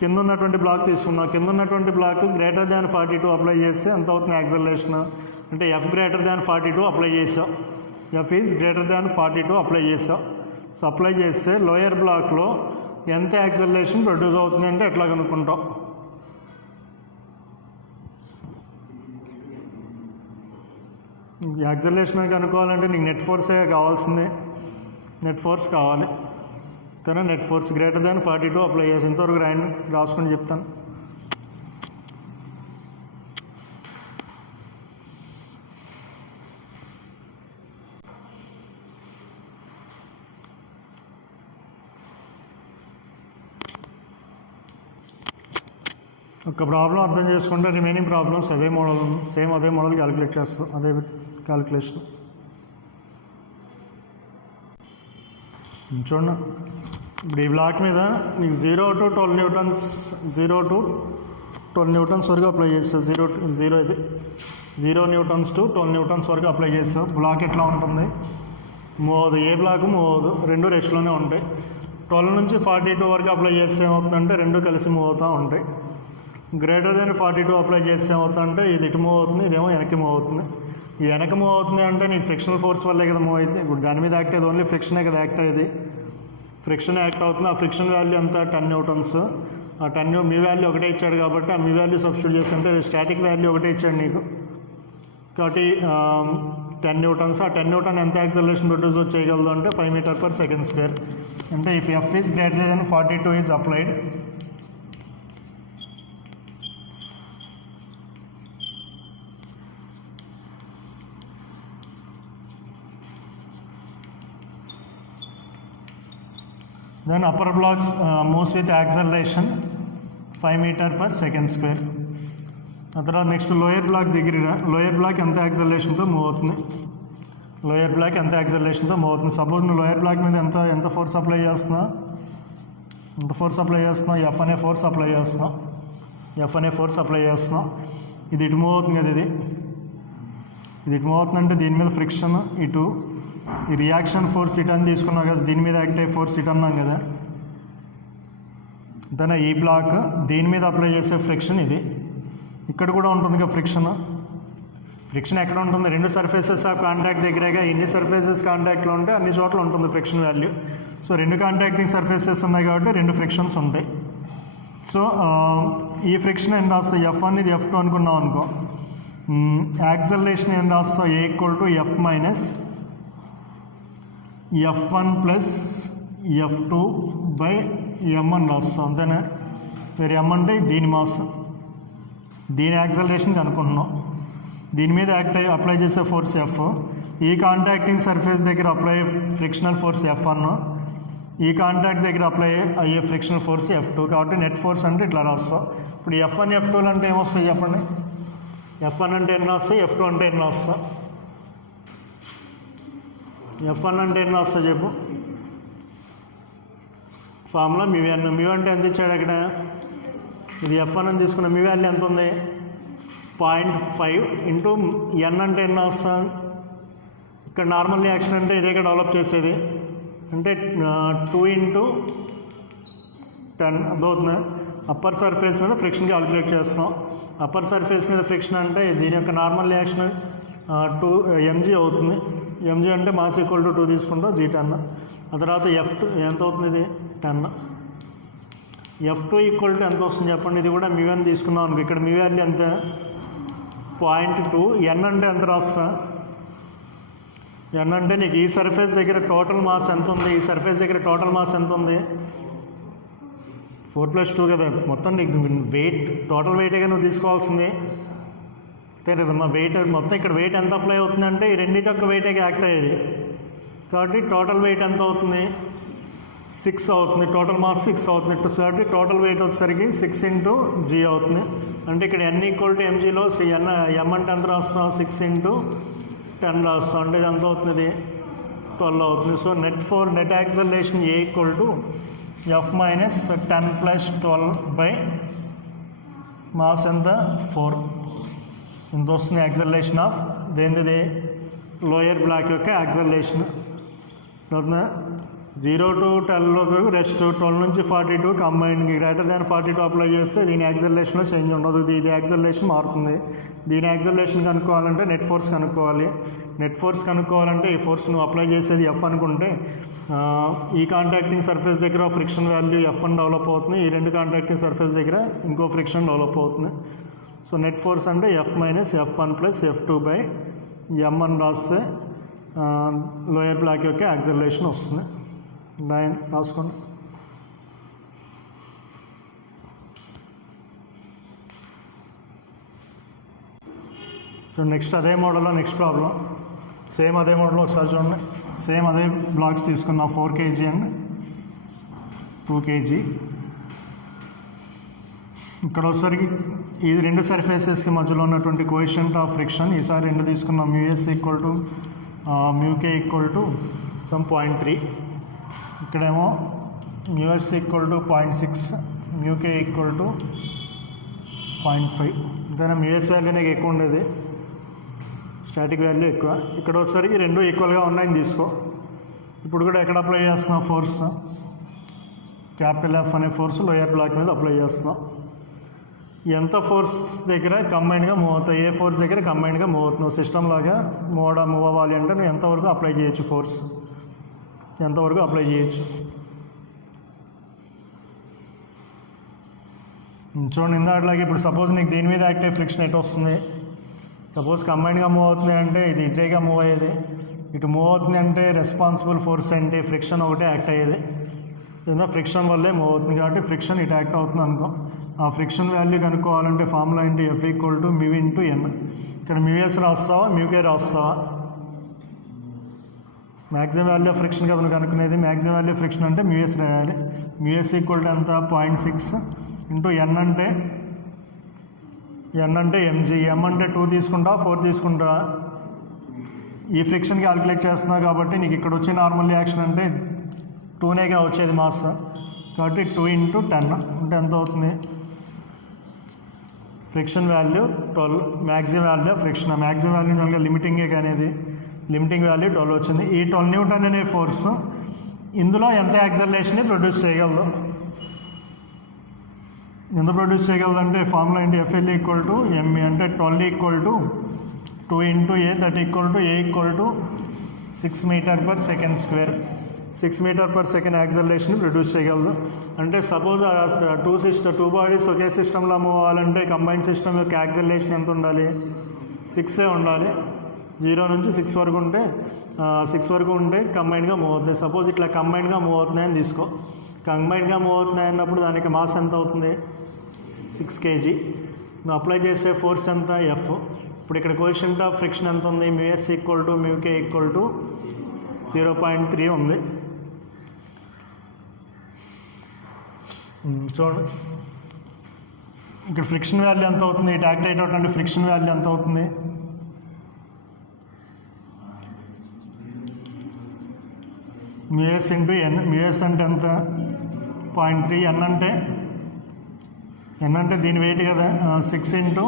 కింద ఉన్నటువంటి బ్లాక్ తీసుకున్నావు, కింద ఉన్నటువంటి బ్లాక్ గ్రేటర్ దాన్ 42 అప్లై చేస్తే ఎంత అవుతుంది యాక్సలరేషన్? అంటే ఎఫ్ గ్రేటర్ దాన్ 42 అప్లై చేసావు, F is greater than 42 apply చేసావు. సో అప్లై చేస్తే లోయర్ బ్లాక్లో ఎంత యాక్సలరేషన్ ప్రొడ్యూస్ అవుతుంది అంటే ఎట్లా కనుక్కుంటావు? యాక్సలరేషన్ కనుక్కోవాలంటే నీకు నెట్ ఫోర్సే కావాల్సిందే, నెట్ ఫోర్స్ కావాలి. కానీ net force greater than 42 apply చేసి ఇంతవరకు రాసుకొని చెప్తాను. ఒక ప్రాబ్లం అర్థం చేసుకుంటే రిమైనింగ్ ప్రాబ్లమ్స్ అదే మోడల్, సేమ్ అదే మోడల్ క్యాలిక్యులేట్ చేస్తాం, అదే క్యాలిక్యులేషన్. చూడండి, ఇప్పుడు ఈ బ్లాక్ మీద నీకు 0 to 12 న్యూటన్స్, 0 to 12 న్యూటన్స్ వరకు అప్లై చేస్తావు. 0 న్యూటన్స్ to 12 న్యూటన్స్ వరకు అప్లై చేస్తావు. బ్లాక్ ఎట్లా ఉంటుంది? మూవ్ అవ్వదు. ఏ బ్లాక్ మూవ్ అవ్వదు, రెండు రెస్ట్లోనే ఉంటాయి. 12 నుంచి 42 వరకు అప్లై చేస్తే ఏమవుతుందంటే రెండు కలిసి మూవ్ అవుతూ ఉంటాయి. గ్రేటర్ దాన్ 42 అప్లై చేస్తే ఏమవుతుందంటే ఇది ఇటు మూవ్ అవుతుంది, ఇదేమో వెనక్కి మూవ్ అవుతుంది. ఈ వెనక మూవ్ అవుతుంది అంటే నీకు ఫ్రిక్షనల్ ఫోర్స్ వల్లే కదా మూవ్ అయితే. ఇప్పుడు దాని మీద యాక్ట్ అయ్యేది ఓన్లీ ఫ్రిక్షనే కదా యాక్ట్ అయ్యేది. ఫ్రిక్షన్ యాక్ట్ అవుతుంది. ఆ ఫ్రిక్షన్ వాల్యూ అంతా 10 న్యూటన్స్. ఆ 10 మీ వాల్యూ ఒకటే ఇచ్చాడు కాబట్టి ఆ మీ వాల్యూ సబ్స్టిట్యూట్ చేస్తుంటే స్టాటిక్ వాల్యూ ఒకటే ఇచ్చాడు నీకు కాబట్టి 10 న్యూటన్స్. ఆ 10 న్యూటన్ ఎంత యాక్సలరేషన్ ప్రొడ్యూస్ చేయగలదు అంటే 5 m/s². అంటే if F is greater than 42 is applied, then upper blocks moves with acceleration 5 m/s². ఆ తర్వాత నెక్స్ట్ లోయర్ బ్లాక్ దగ్గర, లోయర్ బ్లాక్ ఎంత యాక్సలరేషన్తో మూవ్ అవుతుంది, లోయర్ బ్లాక్ ఎంత యాక్సలరేషన్తో మూవ్ అవుతుంది. సపోజ్ నువ్వు లోయర్ బ్లాక్ మీద ఎంత ఫోర్స్ అప్లై చేస్తున్నావు, ఎఫ్ అనే ఫోర్స్ అప్లై చేస్తున్నావు. ఇది ఇటు మూవ్ అవుతుంది కదా, ఇది ఇటు మూవ్ అవుతుందంటే దీని మీద ఫ్రిక్షన్ ఇటు, ఈ రియాక్షన్ ఫోర్స్ ఇటు అని తీసుకున్నాం కదా, దీని మీద యాక్ట్ అయ్యే ఫోర్స్ ఇటు అన్నాం కదా, దాని ఈ బ్లాక్ దీని మీద అప్లై చేసే ఫ్రిక్షన్ ఇది. ఇక్కడ కూడా ఉంటుంది కదా ఫ్రిక్షన్. ఫ్రిక్షన్ ఎక్కడ ఉంటుంది? రెండు సర్ఫేసెస్ ఆఫ్ కాంటాక్ట్ దగ్గరగా. ఎన్ని సర్ఫేసెస్ కాంటాక్ట్లో ఉంటే అన్ని చోట్ల ఉంటుంది ఫ్రిక్షన్ వాల్యూ. సో రెండు కాంటాక్టింగ్ సర్ఫేసెస్ ఉన్నాయి కాబట్టి రెండు ఫ్రిక్షన్స్ ఉంటాయి. సో ఈ ఫ్రిక్షన్ ఏం రాస్తావు? F1 ఇది F2 అనుకున్నాం అనుకో. యాక్సలరేషన్ ఏం రాస్తావు? A = F minus F1 plus F2 by M1 రాస్తాం, అంతేనా? వేరే M అంటే దీని మాస్, దీని యాక్సలరేషన్ అనుకుంటున్నాం. దీని మీద అప్లై చేసే ఫోర్స్ F. ఈ కాంటాక్టింగ్ సర్ఫేస్ దగ్గర అప్లై ఫ్రిక్షనల్ ఫోర్స్ F1, ఈ కాంటాక్ట్ దగ్గర అప్లై అయ్యే ఫ్రిక్షనల్ ఫోర్స్ F2. కాబట్టి నెట్ ఫోర్స్ అంటే ఇట్లా రాస్తాం. ఇప్పుడు F1 F2 అంటే ఏమొస్తాయి చెప్పండి? F1 అంటే ఎన్ని వస్తాయి, F2 అంటే ఎన్ని వస్తాయి? F1 అంటే ఎన్ని వస్తాయి చెప్పు? ఫార్ములా మ్యూ అంటే ఎంత ఇచ్చాడు అక్కడ? ఇది F1 అని తీసుకున్న మ్యూ వాల్యూ ఎంత ఉంది? 0.5 ఇంటూ N అంటే ఎన్ని వస్తాయి? ఇక్కడ నార్మల్ రియాక్షన్ అంటే ఇదే డెవలప్ చేసేది అంటే 2 × 10 అదవుతుంది. అప్పర్ సర్ఫేస్ మీద ఫ్రిక్షన్ క్యాలిక్యులేట్ చేస్తాం. అప్పర్ సర్ఫేస్ మీద ఫ్రిక్షన్ అంటే దీని యొక్క నార్మల్ రియాక్షన్ 2 mg అవుతుంది. mg అంటే మాస్ = 2 తీసుకుంటాం, G10. ఆ తర్వాత F2 ఎంత అవుతుంది? ఇది 10. F2 = ఎంత వస్తుంది చెప్పండి? ఇది కూడా మ్యూ అని తీసుకున్నాం అనుకో. ఇక్కడ మ్యూ వాల్యూ ఎంత? 0.2. N అంటే ఎంత రాస్తా? N అంటే నీకు ఈ సర్ఫేస్ దగ్గర టోటల్ మాస్ ఎంత ఉంది? ఈ సర్ఫేస్ దగ్గర టోటల్ మాస్ ఎంత ఉంది? 4 + 2 కదా. మొత్తం నీకు వెయిట్, టోటల్ వెయిట్గా నువ్వు తీసుకోవాల్సింది, అంతే కదమ్మా. వెయిట్ మొత్తం ఇక్కడ వెయిట్ ఎంత అప్లై అవుతుందంటే ఈ రెండింటి యొక్క వెయిట్గా యాక్ట్ అయ్యేది. కాబట్టి టోటల్ వెయిట్ ఎంత అవుతుంది? 6 అవుతుంది. టోటల్ మాస్ 6 అవుతుంది. కాబట్టి టోటల్ వెయిట్ వచ్చేసరికి 6 × G అవుతుంది. అంటే ఇక్కడ N = mgలో M అంటే ఎంత రాస్తాం? 6 × 10 రాస్తాం. అంటే ఇది ఎంత అవుతుంది? 12 అవుతుంది. So net acceleration A = F minus 10 + 12 by mass ఎంత? 4. ఇంత వస్తుంది యాక్సలరేషన్ ఆఫ్ దేనిది? లోయర్ బ్లాక్ యొక్క యాక్సలరేషన్. 0 to 10 రెస్ట్, 12 నుంచి 42 కంబైన్డ్. >42 అప్లై చేస్తే దీని యాక్సలరేషన్లో చేంజ్ ఉండదు, ఇది యాక్సలరేషన్ మారుతుంది. దీని యాక్సలరేషన్ కనుక్కోవాలంటే నెట్ ఫోర్స్ కనుక్కోవాలి. నెట్ ఫోర్స్ కనుక్కోవాలంటే ఈ ఫోర్స్ నువ్వు అప్లై చేసేది F అనుకుంటే ఈ కాంటాక్టింగ్ సర్ఫేస్ దగ్గర ఫ్రిక్షన్ వాల్యూ F1 డెవలప్ అవుతుంది, ఈ రెండు కాంటాక్టింగ్ సర్ఫేస్ దగ్గర ఇంకో ఫ్రిక్షన్ డెవలప్ అవుతుంది. సో నెట్ ఫోర్స్ అంటే F minus F1 plus F2 by M1 రాస్తే లోయర్ బ్లాక్ యొక్క యాక్సలరేషన్ వస్తుంది. రాసుకోండి. సో నెక్స్ట్ అదే మోడల్లో నెక్స్ట్ ప్రాబ్లం, సేమ్ అదే మోడల్లో ఒకసారి చూడండి. సేమ్ అదే బ్లాక్స్ తీసుకున్నాం, 4 kg అండ్ 2 kg. ఇక్కడ ఒకసారికి ఇది రెండు సర్ఫేసెస్కి మధ్యలో ఉన్నటువంటి కోఎఫిషియంట్ ఆఫ్ ఫ్రిక్షన్. ఈసారి రెండు తీసుకున్నాం, μs = μk = some 0.3. ఇక్కడేమో μs = 0.6, μk = 0.5. ఇంతైనా μs వాల్యూ నాకు ఎక్కువ ఉండేది, స్టాటిక్ వాల్యూ ఎక్కువ. ఇక్కడ వచ్చేసరికి రెండు ఈక్వల్గా ఉన్నాయని తీసుకో. ఇప్పుడు కూడా ఎక్కడ అప్లై చేస్తున్నాం? ఫోర్స్ F అనే ఫోర్స్ లోయర్ బ్లాక్ మీద అప్లై చేస్తున్నాం. ఎంత ఫోర్స్ దగ్గర కంబైన్డ్గా మూవ్ అవుతాయి, ఏ ఫోర్స్ దగ్గర కంబైన్డ్గా మూవ్ అవుతున్నావు. సిస్టమ్ లాగా మూవ్ అవ్వాలి అంటే నువ్వు ఎంతవరకు అప్లై చేయొచ్చు, ఫోర్స్ ఎంతవరకు అప్లై చేయొచ్చు. చూడండి, ఇందాట్లాగే ఇప్పుడు సపోజ్ నీకు దీని మీద యాక్టివ్ ఫ్రిక్షన్ ఎటు వస్తుంది? సపోజ్ కంబైన్డ్గా మూవ్ అవుతుంది అంటే ఇది ఇటుగా మూవ్ అయ్యేది, ఇటు మూవ్ అవుతుంది అంటే రెస్పాన్సిబుల్ ఫోర్స్ అంటే ఫ్రిక్షన్ ఒకటే యాక్ట్ అయ్యేది. ఏదైనా ఫ్రిక్షన్ వల్లే మూవ్ అవుతుంది కాబట్టి ఫ్రిక్షన్ ఇటు యాక్ట్ అవుతుంది అనుకో. ఆ ఫ్రిక్షన్ వాల్యూ కనుక్కోవాలంటే ఫార్ములా ఏంటి? F = μ × N. ఇక్కడ μs రాస్తావా, μk రాస్తావా? మ్యాక్సిమం వాల్యూ ఆఫ్ ఫ్రిక్షన్ కదా కనుక్కునేది. మ్యాక్సిమం వాల్యూ ఆఫ్ ఫ్రిక్షన్ అంటే μs రాయాలి. μs = ఎంత? 0.6 ఇంటూ N అంటే mg. M అంటే 2 తీసుకుంటావా, 4 తీసుకుంటావా? ఈ ఫ్రిక్షన్ క్యాలిక్యులేట్ చేస్తున్నావు కాబట్టి నీకు ఇక్కడ వచ్చే నార్మల్ రియాక్షన్ అంటే 2నేగా వచ్చేది మాస్, కాబట్టి 2 × 10 అంటే ఎంత అవుతుంది? Friction value 12. Maximum value of friction, maximum value కనుక లిమిటింగే కానీ లిమిటింగ్ వాల్యూ 12 వచ్చింది. ఈ 12 న్యూటన్ అనే ఫోర్స్ ఇందులో ఎంత యాక్సలరేషన్ని ప్రొడ్యూస్ చేయగలదు, ఎంత ప్రొడ్యూస్ చేయగలదు అంటే ఫార్ములా ఏంటి, FL ఈక్వల్ టు ME అంటే 12 equal to 2 into A, that equal to A equal to 6 metre per second square. 6 metre per second acceleration produce చేయగలదు. అంటే సపోజ్ టూ బాడీస్ ఒకే సిస్టంలో మూవ్ అవ్వాలంటే కంబైన్ సిస్టమ్ యొక్క యాక్సలరేషన్ ఎంత ఉండాలి, 6 ఉండాలి. 0 నుంచి 6 వరకు ఉంటే 6 వరకు ఉంటే కంబైన్గా మూవ్ అవుతుంది. సపోజ్ ఇట్లా కంబైన్గా మూవ్ అవుతున్నాయని తీసుకో. కంబైన్గా మూవ్ అవుతున్నాయి అన్నప్పుడు దానికి మాస్ ఎంత అవుతుంది, 6 kg. నువ్వు అప్లై చేసే ఫోర్స్ ఎంత, F. ఇప్పుడు ఇక్కడ కోఎఫిషియంట్ ఆఫ్ ఫ్రిక్షన్ ఎంత ఉంది, μS equal to μK equal to 0.3 ఉంది. చూడండి ఇక్కడ ఫ్రిక్షన్ వాల్యూ ఎంత అవుతుంది, ఇటు యాక్ట్ అయ్యేటటువంటి ఫ్రిక్షన్ వాల్యూ ఎంత అవుతుంది, μS ఇంటూ N. μS అంటే ఎంత, 0.3. N అంటే దీని వెయిట్ కదా, 6 ఇంటూ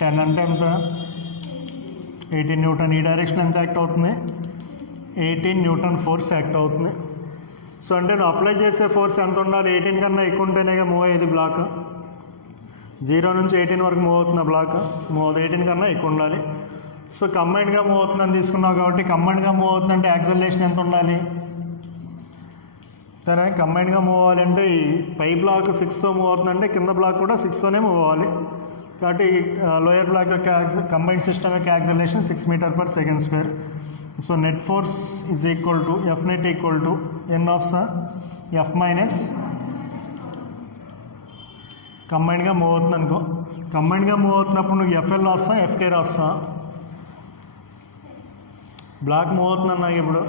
10 అంటే ఎంత, 18 న్యూటన్. ఈ డైరెక్షన్ ఎంత యాక్ట్ అవుతుంది, 18 న్యూటన్ ఫోర్స్ యాక్ట్ అవుతుంది. సో అంటే నువ్వు అప్లై చేసే ఫోర్స్ ఎంత ఉండాలి, 18 కన్నా ఎక్కువ ఉంటేనే మూవ్ అయ్యేది బ్లాక్. 0 నుంచి 18 వరకు మూవ్ అవుతున్న బ్లాక్, 18 కన్నా ఎక్కువ ఉండాలి. సో కంబైన్డ్గా మూవ్ అవుతుందని తీసుకున్నావు కాబట్టి కంబైన్డ్గా మూవ్ అవుతుందంటే యాక్సలరేషన్ ఎంత ఉండాలి, సరే కంబైన్డ్గా మూవ్ అవ్వాలంటే ఈ పై బ్లాక్ 6తో మూవ్ అవుతుందంటే కింద బ్లాక్ కూడా 6తోనే మూవ్ అవ్వాలి. కాబట్టి లోయర్ బ్లాక్ యొక్క కంబైన్డ్ సిస్టమ్ యొక్క acceleration 6 metre per second square. So net force is equal to F net equal to N వస్తా F మైనస్ కంబైన్డ్గా మూవ్ అవుతుంది అనుకో. కంబైన్డ్గా మూవ్ అవుతున్నప్పుడు నువ్వు FL రాస్తా, FK రాస్తా. బ్లాక్ మూవ్ అవుతుంది నాకు ఇప్పుడు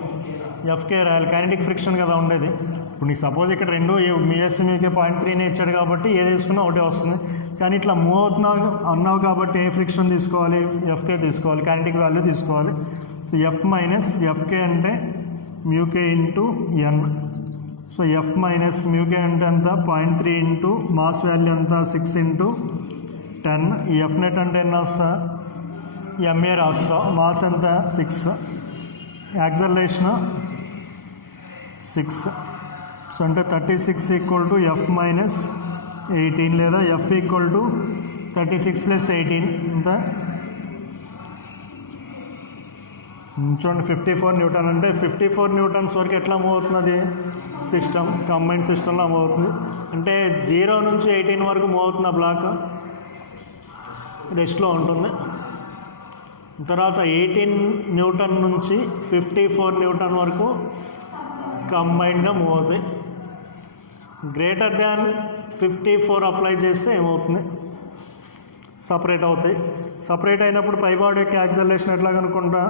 FK రాయాలి, కైనెటిక్ ఫ్రిక్షన్ కదా ఉండేది. ఇప్పుడు నీకు సపోజ్ ఇక్కడ రెండు μS μK 0.3 ఇచ్చాడు కాబట్టి ఏది తీసుకున్నా ఒకటే వస్తుంది. కానీ ఇట్లా మూవ్ అవుతున్నావు అన్నావు కాబట్టి ఏ ఫ్రిక్షన్ తీసుకోవాలి, FK తీసుకోవాలి, కైనెటిక్ వాల్యూ తీసుకోవాలి. సో F మైనస్ FK అంటే μK into N. So F minus μK అంటే ఎంత, 0.3 ఇంటూ మాస్ వాల్యూ ఎంత, 6 ఇంటూ 10. ఈ F నెట్ అంటే ఎన్ని వస్తా, MA రాస్తా. మాస్ ఎంత, 6. యాక్సలరేషన్ 6. సో అంటే 36 ఈక్వల్ టు F మైనస్ 18 లేదా F ఈక్వల్ టు 36 ప్లస్ 18 ఎంత, చూడండి 54 న్యూటన్. అంటే 54 న్యూటన్స్ వరకు ఎట్లా మూవ్ అవుతున్నది సిస్టమ్, కంబైన్డ్ సిస్టంలో మూవ్ అవుతుంది. అంటే 0 నుంచి 18 వరకు మూవ్ అవుతున్న బ్లాక్ రెస్ట్లో ఉంటుంది. తర్వాత 18 న్యూటన్ నుంచి 54 న్యూటన్ వరకు కంబైన్డ్గా మూవ్ అవుతాయి. గ్రేటర్ దాన్ 54 అప్లై చేస్తే ఏమవుతుంది, సపరేట్ అవుతాయి. సపరేట్ అయినప్పుడు పై బాడీ యొక్క యాక్సలరేషన్ ఎట్లా కనుక్కుంటా,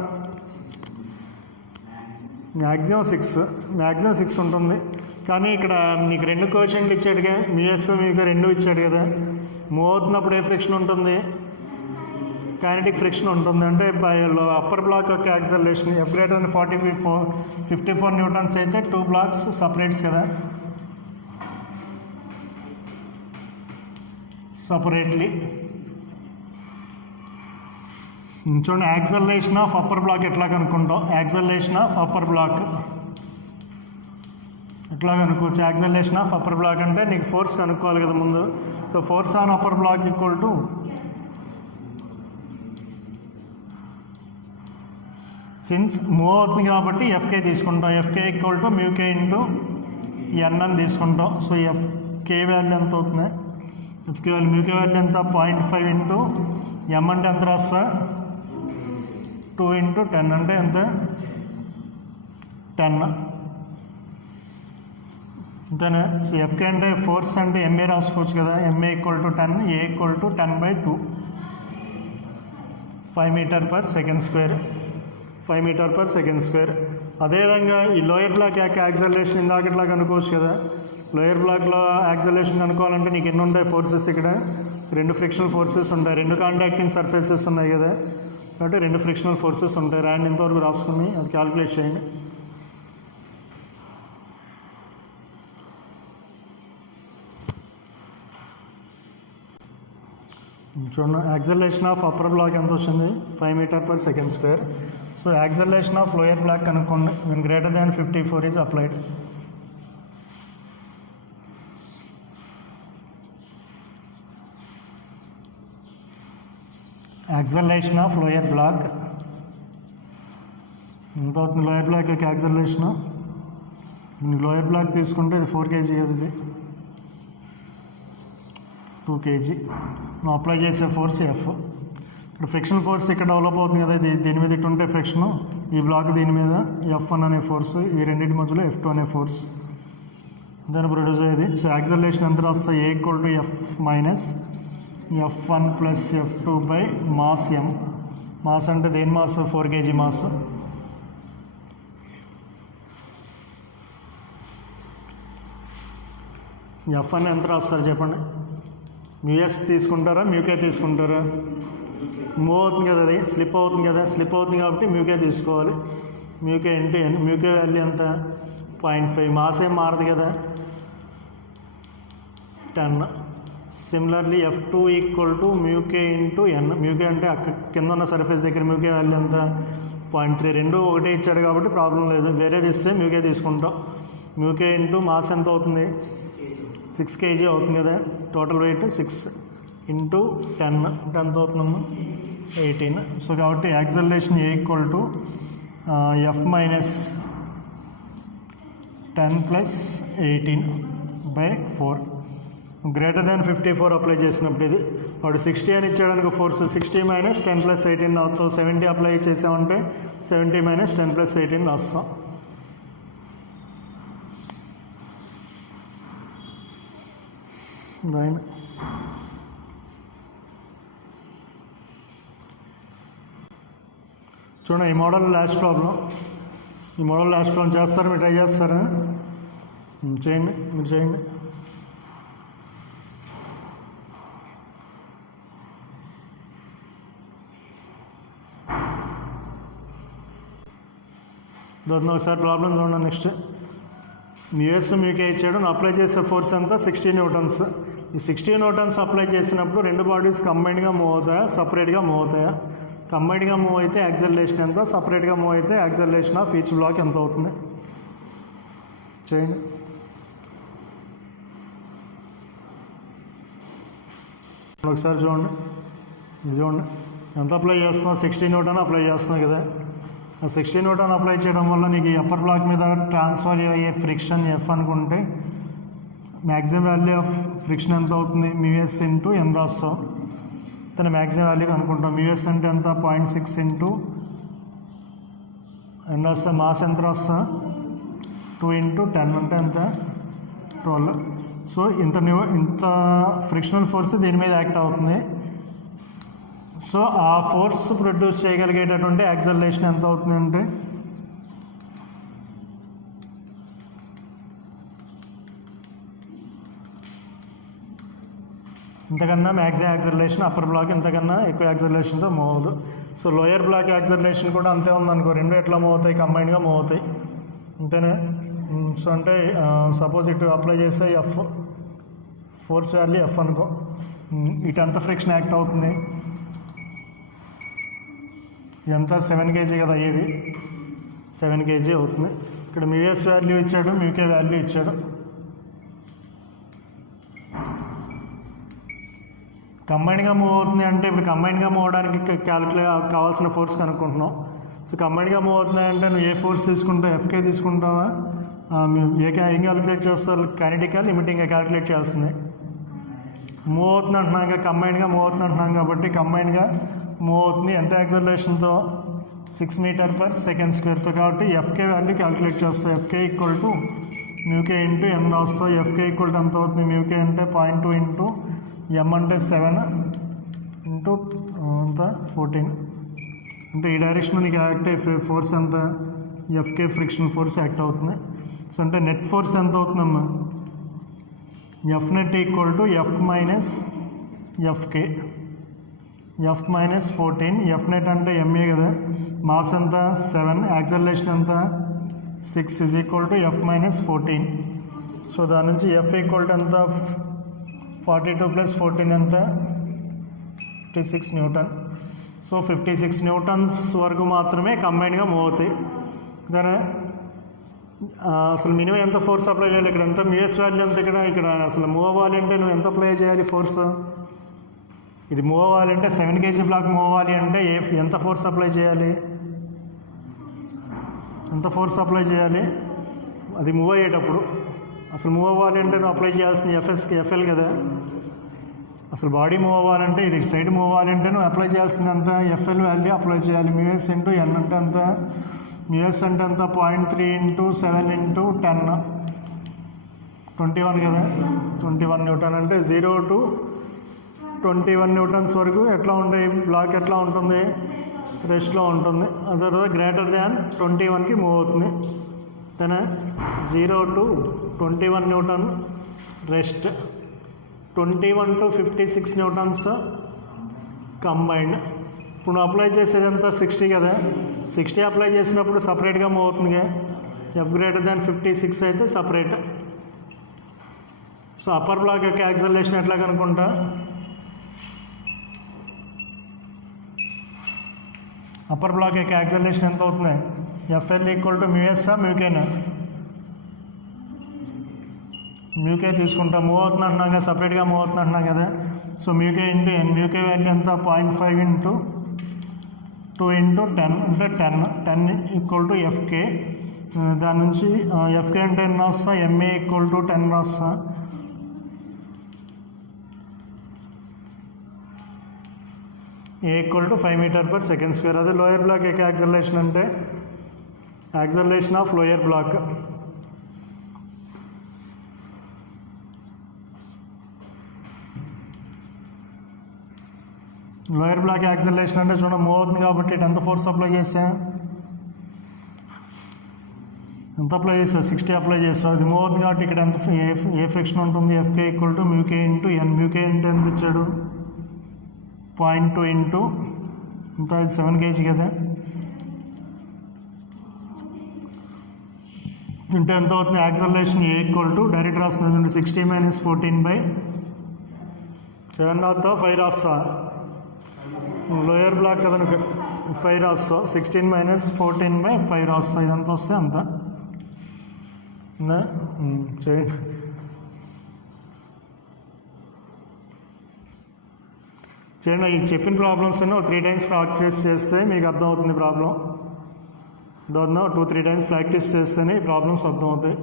మ్యాక్సిమం 6 ఉంటుంది. కానీ ఇక్కడ నీకు రెండు కోఎఫిషియంట్లు ఇచ్చాడుగా, μS మీకు రెండు ఇచ్చాడు కదా. మూవ్ అవుతున్నప్పుడు ఏ ఫ్రిక్షన్ ఉంటుంది, కైనెటిక్ ఫ్రిక్షన్ ఉంటుంది. అంటే అప్పర్ బ్లాక్ యొక్క acceleration F greater than 54 newtons అయితే 2 బ్లాక్స్ సపరేట్స్ కదా, సపరేట్లీ. చూడండి యాక్సలరేషన్ ఆఫ్ అప్పర్ బ్లాక్ ఎట్లా కనుక్కుంటాం, యాక్సలరేషన్ ఆఫ్ అప్పర్ బ్లాక్ ఎట్లా కనుక్కోవచ్చు. యాక్సలరేషన్ ఆఫ్ అప్పర్ బ్లాక్ అంటే నీకు ఫోర్స్ కనుక్కోవాలి కదా ముందు. So force on upper block equal to since move అవుతుంది కాబట్టి FK తీసుకుంటాం. FK equal to μK into N అని తీసుకుంటాం. సో FK వాల్యూ ఎంత అవుతుంది, MK వాల్యూ ఎంత, 0.5 ఇంటూ M అంటే ఎంత రాస్తా, 2 ఇంటూ 10 అంటే ఎంత, 10 అంతేనా. సో FK అంటే ఫోర్స్ అంటే MA రాసుకోవచ్చు కదా, MA equal to 10, A equal to 10/2, 5 metre per second square. అదేవిధంగా ఈ లోయర్ బ్లాక్ యొక్క యాక్సలరేషన్ ఇందాక ఇట్లా కనుక్కోవచ్చు కదా. లోయర్ బ్లాక్లో యాక్సలరేషన్ కనుక్కోవాలంటే నీకు ఎన్ని ఉంటాయి ఫోర్సెస్, ఇక్కడ 2 ఫ్రిక్షనల్ ఫోర్సెస్ ఉంటాయి, 2 కాంటాక్టింగ్ సర్ఫేసెస్ ఉన్నాయి కదా. కాబట్టి 2 ఫ్రిక్షనల్ ఫోర్సెస్ ఉంటాయి. రాండి ఇంతవరకు రాసుకుని అది క్యాలిక్యులేట్ చేయండి. చూడండి యాక్సలరేషన్ ఆఫ్ అప్పర్ బ్లాక్ ఎంత వచ్చింది 5 meter per second square. So acceleration of lower block కనుక్కోండి when greater than 54 is applied. Acceleration of lower block ఎంత అవుతుంది? లోయర్ బ్లాక్ యొక్క యాక్సలరేషన్ లోయర్ బ్లాక్ తీసుకుంటే ఇది 4 kg కదా, ఇది 2 kg. నువ్వు అప్లై చేసే ఫోర్స్ ఎఫ్. ఇక్కడ ఫ్రిక్షన్ ఫోర్స్ ఇక్కడ డెవలప్ అవుతుంది కదా, ఇది దీని మీద ఇటు ఉంటే ఫ్రిక్షన్, ఈ బ్లాక్ దీని మీద F1 అనే ఫోర్స్, ఈ రెండింటి మధ్యలో F2 అనే ఫోర్స్ దాన్ని ప్రొడ్యూస్ అయ్యేది. సో యాక్సలరేషన్ ఎంత రాస్తాయి? A = F minus F1 plus F2 by mass M. Mass అంటే దేని మాస్? 4 kg mass. ఎఫ్ అని ఎంత రాస్తారు చెప్పండి? మ్యూఎస్ తీసుకుంటారా మ్యూకే తీసుకుంటారా? మూవ్ అవుతుంది కదా, అది స్లిప్ అవుతుంది కదా, స్లిప్ అవుతుంది కాబట్టి మ్యూకే తీసుకోవాలి. Mu K into N. Mu K value ఎంత? 0.5. మాస్ ఏం మారదు కదా, 10. Similarly F2 = mu K into N. Mu K అంటే అక్కడ కింద ఉన్న సర్ఫేస్ దగ్గర మ్యూకే వాల్యూ ఎంత? 0.3. రెండు ఒకటే ఇచ్చాడు కాబట్టి ప్రాబ్లం లేదు. వేరేది ఇస్తే మ్యూకే తీసుకుంటాం. మ్యూకే ఇంటూ మాస్ ఎంత అవుతుంది? 6 kg అవుతుంది కదా, టోటల్ వెయిట్ 6 ఇంటూ 10 అంటే ఎంత అవుతుందమ్మా? 18. సో కాబట్టి acceleration A = F minus 10 plus 18/4. Greater than 54 apply చేసినప్పుడు ఇది వాడు 60 అని ఇచ్చాడనుకో ఫోర్స్, 60 మైనస్ 10 ప్లస్ 18 అవుతాం. 70 అప్లై చేసామంటే 70 మైనస్ 10 ప్లస్ 18 వస్తాం. రైట్. చూడండి ఈ మోడల్ లాస్ట్ ప్రాబ్లం. ఈ మోడల్ లాస్ట్ ప్రాబ్లం చేస్తారా? మీరు ట్రై చేస్తారా? చేయండి, మీరు చేయండి. దాని ఒకసారి ప్రాబ్లం చూడండి. నెక్స్ట్ మ్యూఎస్ మ్యూకే ఇచ్చాడు. అప్లై చేసే ఫోర్స్ అంతా 60 న్యూటన్స్. ఈ 60 న్యూటన్స్ అప్లై చేసినప్పుడు రెండు బాడీస్ కంబైన్డ్గా మూవ్ అవుతాయా, సపరేట్గా మూవ్ అవుతాయా? కంబైన్డ్గా మూవ్ అయితే యాక్సలరేషన్ ఎంత, సపరేట్గా మూవ్ అయితే యాక్సలరేషన్ ఆఫ్ ఈచ్ బ్లాక్ ఎంత అవుతుంది? చేయండి. ఒకసారి చూడండి, ఇది చూడండి ఎంత అప్లై చేస్తున్నాం? 60 న్యూటన్ అప్లై చేస్తున్నాం కదా. 60 న్యూటన్ అప్లై చేయడం వల్ల నీకు ఈ అప్పర్ బ్లాక్ మీద ట్రాన్స్ఫర్ అయ్యే ఫ్రిక్షన్ ఎఫ్ అనుకుంటే మ్యాక్సిమం వాల్యూ ఆఫ్ ఫ్రిక్షన్ ఎంత అవుతుంది? మ్యూఎస్ ఇంటూ ఎన్ రాస్తాం. తన మ్యాక్సిమం వాల్యూ అనుకుంటాం. మ్యూఎస్ అంటే ఎంత? 0.6 ఇంటూ ఎన్ రాస్తా. మాస్ ఎంత రాస్తా? 2 ఇంటూ 10 అంటే ఎంత? 12. సో ఇంత ఫ్రిక్షనల్ ఫోర్స్ దీని మీద యాక్ట్ అవుతుంది. సో ఆ ఫోర్స్ ప్రొడ్యూస్ చేయగలిగేటటువంటి యాక్సలరేషన్ ఎంత అవుతుంది అంటే ఇంతకన్నా మ్యాక్సిమం యాక్సలరేషన్ అప్పర్ బ్లాక్ ఇంతకన్నా ఎక్కువ యాక్సలరేషన్తో మూవ్ అవ్వదు. సో లోయర్ బ్లాక్ యాక్సలరేషన్ కూడా అంతే ఉందనుకో, రెండు ఎట్లా మూవ్ అవుతాయి? కంబైన్డ్గా మూవ్ అవుతాయి, అంతేనా? సో అంటే సపోజ్ ఇటు అప్లై చేస్తే ఎఫ్ ఫోర్స్ వాల్యూ ఎఫ్ అనుకో, ఇటు ఎంత ఫ్రిక్షన్ యాక్ట్ అవుతుంది? ఇదంతా 7 kg కదా అయ్యేది, 7 kg అవుతుంది. ఇక్కడ మ్యూఎస్ వాల్యూ ఇచ్చాడు, మ్యూకే వాల్యూ ఇచ్చాడు. కంబైన్డ్గా మూవ్ అవుతుంది అంటే ఇప్పుడు కంబైన్డ్గా మూవ్ అవడానికి కావాల్సిన ఫోర్స్ కనుక్కుంటున్నాం. సో కంబైన్డ్గా మూవ్ అవుతున్నాయి అంటే నువ్వు ఏ ఫోర్స్ తీసుకుంటావు? ఎఫ్కే తీసుకుంటావా? ఏం క్యాలిక్యులేట్ చేస్తారు? కైనెటికా లిమిటింగ్గా క్యాలిక్యులేట్ చేస్తుంది. మూవ్ అవుతుంది అంటున్నాం, కంబైన్డ్గా మూవ్ అవుతుంది అంటున్నాం కాబట్టి కంబైన్డ్గా మూవ్ అవుతుంది. ఎంత యాక్సలరేషన్తో? 6 మీటర్/సెకండ్ స్క్వేర్తో. కాబట్టి ఎఫ్కే వాల్యూ క్యాలిక్యులేట్ చేస్తాం. ఎఫ్కే = మ్యూకే ఇంటూ ఎం రాస్తాం. ఎఫ్కే = ఎంత అవుతుంది? మ్యూకే అంటే 0.2 ఇంటూ ఎం అంటే 7 ఇంటూ అంత 14. అంటే ఈ డైరెక్షన్ నీకు యాక్ట్ అయ్యే ఫోర్స్ ఎంత? ఎఫ్కే ఫ్రిక్షన్ ఫోర్స్ యాక్ట్ అవుతుంది. సో అంటే నెట్ ఫోర్స్ ఎంత అవుతుందమ్మా? F net = F minus F K. F minus 14. F net అంటే ఎంఏ కదా, మాస్ ఎంత? 7, యాక్సలరేషన్ ఎంత? 6 = ఎఫ్ మైనస్ 14. సో దాని నుంచి ఎఫ్ = ఎంత? 42 + 14 ఎంత? 56 న్యూటన్. సో 56 న్యూటన్స్ వరకు మాత్రమే కంబైన్డ్గా మూవ్ అవుతాయి. దాని అసలు మినిమం ఎంత ఫోర్స్ అప్లై చేయాలి, ఇక్కడ ఎంత మ్యూఎస్ వాల్యూ ఎంత, ఇక్కడ అసలు మూవ్ అవ్వాలి అంటే నువ్వు ఎంత అప్లై చేయాలి ఫోర్స్. ఇది మూవ్ అవ్వాలంటే 7 kg బ్లాక్ మూవ్ అవ్వాలి అంటే ఎంత ఫోర్స్ అప్లై చేయాలి, ఎంత ఫోర్స్ అప్లై చేయాలి అది మూవ్ అయ్యేటప్పుడు. అసలు మూవ్ అవ్వాలి అంటే నువ్వు అప్లై చేయాల్సింది ఎఫ్ఎల్ కదా. అసలు బాడీ మూవ్ అవ్వాలంటే ఇది సైడ్ మూవ్ అవ్వాలంటే నువ్వు అప్లై చేయాల్సింది అంత ఎఫ్ఎల్ వాల్యూ అప్లై చేయాలి. మ్యూఎస్ ఇంటూ ఎన్ అంటే అంత, మ్యూఎస్ అంటే అంత 0.3 × 7 × 10 21 కదా. 21 న్యూటన్ అంటే 0 to 21 న్యూటన్స్ వరకు ఎట్లా ఉంటాయి, బ్లాక్ ఎట్లా ఉంటుంది, రెస్ట్లో ఉంటుంది. అదే తర్వాత గ్రేటర్ దాన్ 21కి మూవ్ అవుతుంది. ఓకేనా. 0 to 21 newton rest, 21 to 56 newtons combined. ఇప్పుడు అప్లై చేసేదంతా 60 కదా. 60 అప్లై చేసినప్పుడు సపరేట్గా మూవ్ అవుతుంది. ఎఫ్ గ్రేటర్ దాన్ 56 అయితే సపరేట్. సో అప్పర్ బ్లాక్ యొక్క యాక్సలరేషన్ ఎట్లా కనుక్కుంటా, అప్పర్ బ్లాక్ యొక్క యాక్సలరేషన్ ఎంత అవుతుంది, ఎఫ్ఎల్ ఈక్వల్ టు మ్యూఎస్ఆ మ్యూకేనా. మ్యూకే తీసుకుంటా, మూవ్ అవుతున్నా అంటున్నాం కదా, సపరేట్గా మూవ్ అవుతున్నా అంటున్నాం కదా. So mu K into N, mu K value ఎంత 0.5 × 2 × 10 అంటే 10 ఈక్వల్ టు ఎఫ్కే. దాని నుంచి ఎఫ్కే అంటే ఎన్ని రాస్తా, ఎంఏ ఈక్వల్ టు 10 రాస్తా. A equal to 5 m/s². అదే లోయర్ బ్లాక్ యొక్క యాక్సలరేషన్ అంటే acceleration of lower block. Lower block acceleration అంటే చూడ మూవ్ అవుతుంది కాబట్టి ఎంత ఫోర్స్ అప్లై చేసా, ఎంత అప్లై చేస్తావు, 60 అప్లై చేస్తావు. ఇది మూవ్ అవుతుంది కాబట్టి ఇక్కడ ఎంత ఏ ఫ్రిక్షన్ ఉంటుంది, FK equal to mu K into N. Mu K అంటే ఎంత ఇచ్చాడు, 0.2 ఇంటూ ఎంత, ఇది 7 kg కదా. అంటే ఎంత అవుతుంది acceleration, A equal to direct రాస్తుంది 60 - 14/7 రాస్తా, 5 రాస్తా. లోయర్ బ్లాక్ కదా 5 రాస్తా, 16 - 14/5 రాస్తా. ఇదంతా వస్తే అంత చేయండి. చేయండి. ఈ చెప్పిన ప్రాబ్లమ్స్ అన్నీ 3 times ప్రాక్టీస్ చేస్తే మీకు అర్థమవుతుంది ప్రాబ్లం. దాన్ని 2-3 times ప్రాక్టీస్ చేస్తేనే ఈ ప్రాబ్లమ్స్ అర్థమవుతాయి.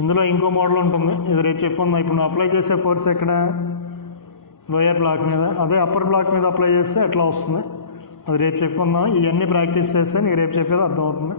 ఇందులో ఇంకో మోడల్ ఉంటుంది, ఇది రేపు చెప్పుకుందాం. ఇప్పుడు నువ్వు అప్లై చేసే ఫోర్స్ ఎక్కడ, లోయర్ బ్లాక్ మీద. అదే అప్పర్ బ్లాక్ మీద అప్లై చేస్తే ఎట్లా వస్తుంది అది రేపు చెప్పుకుందాం. ఇవన్నీ ప్రాక్టీస్ చేస్తే నీకు రేపు చెప్పేది అర్థమవుతుంది.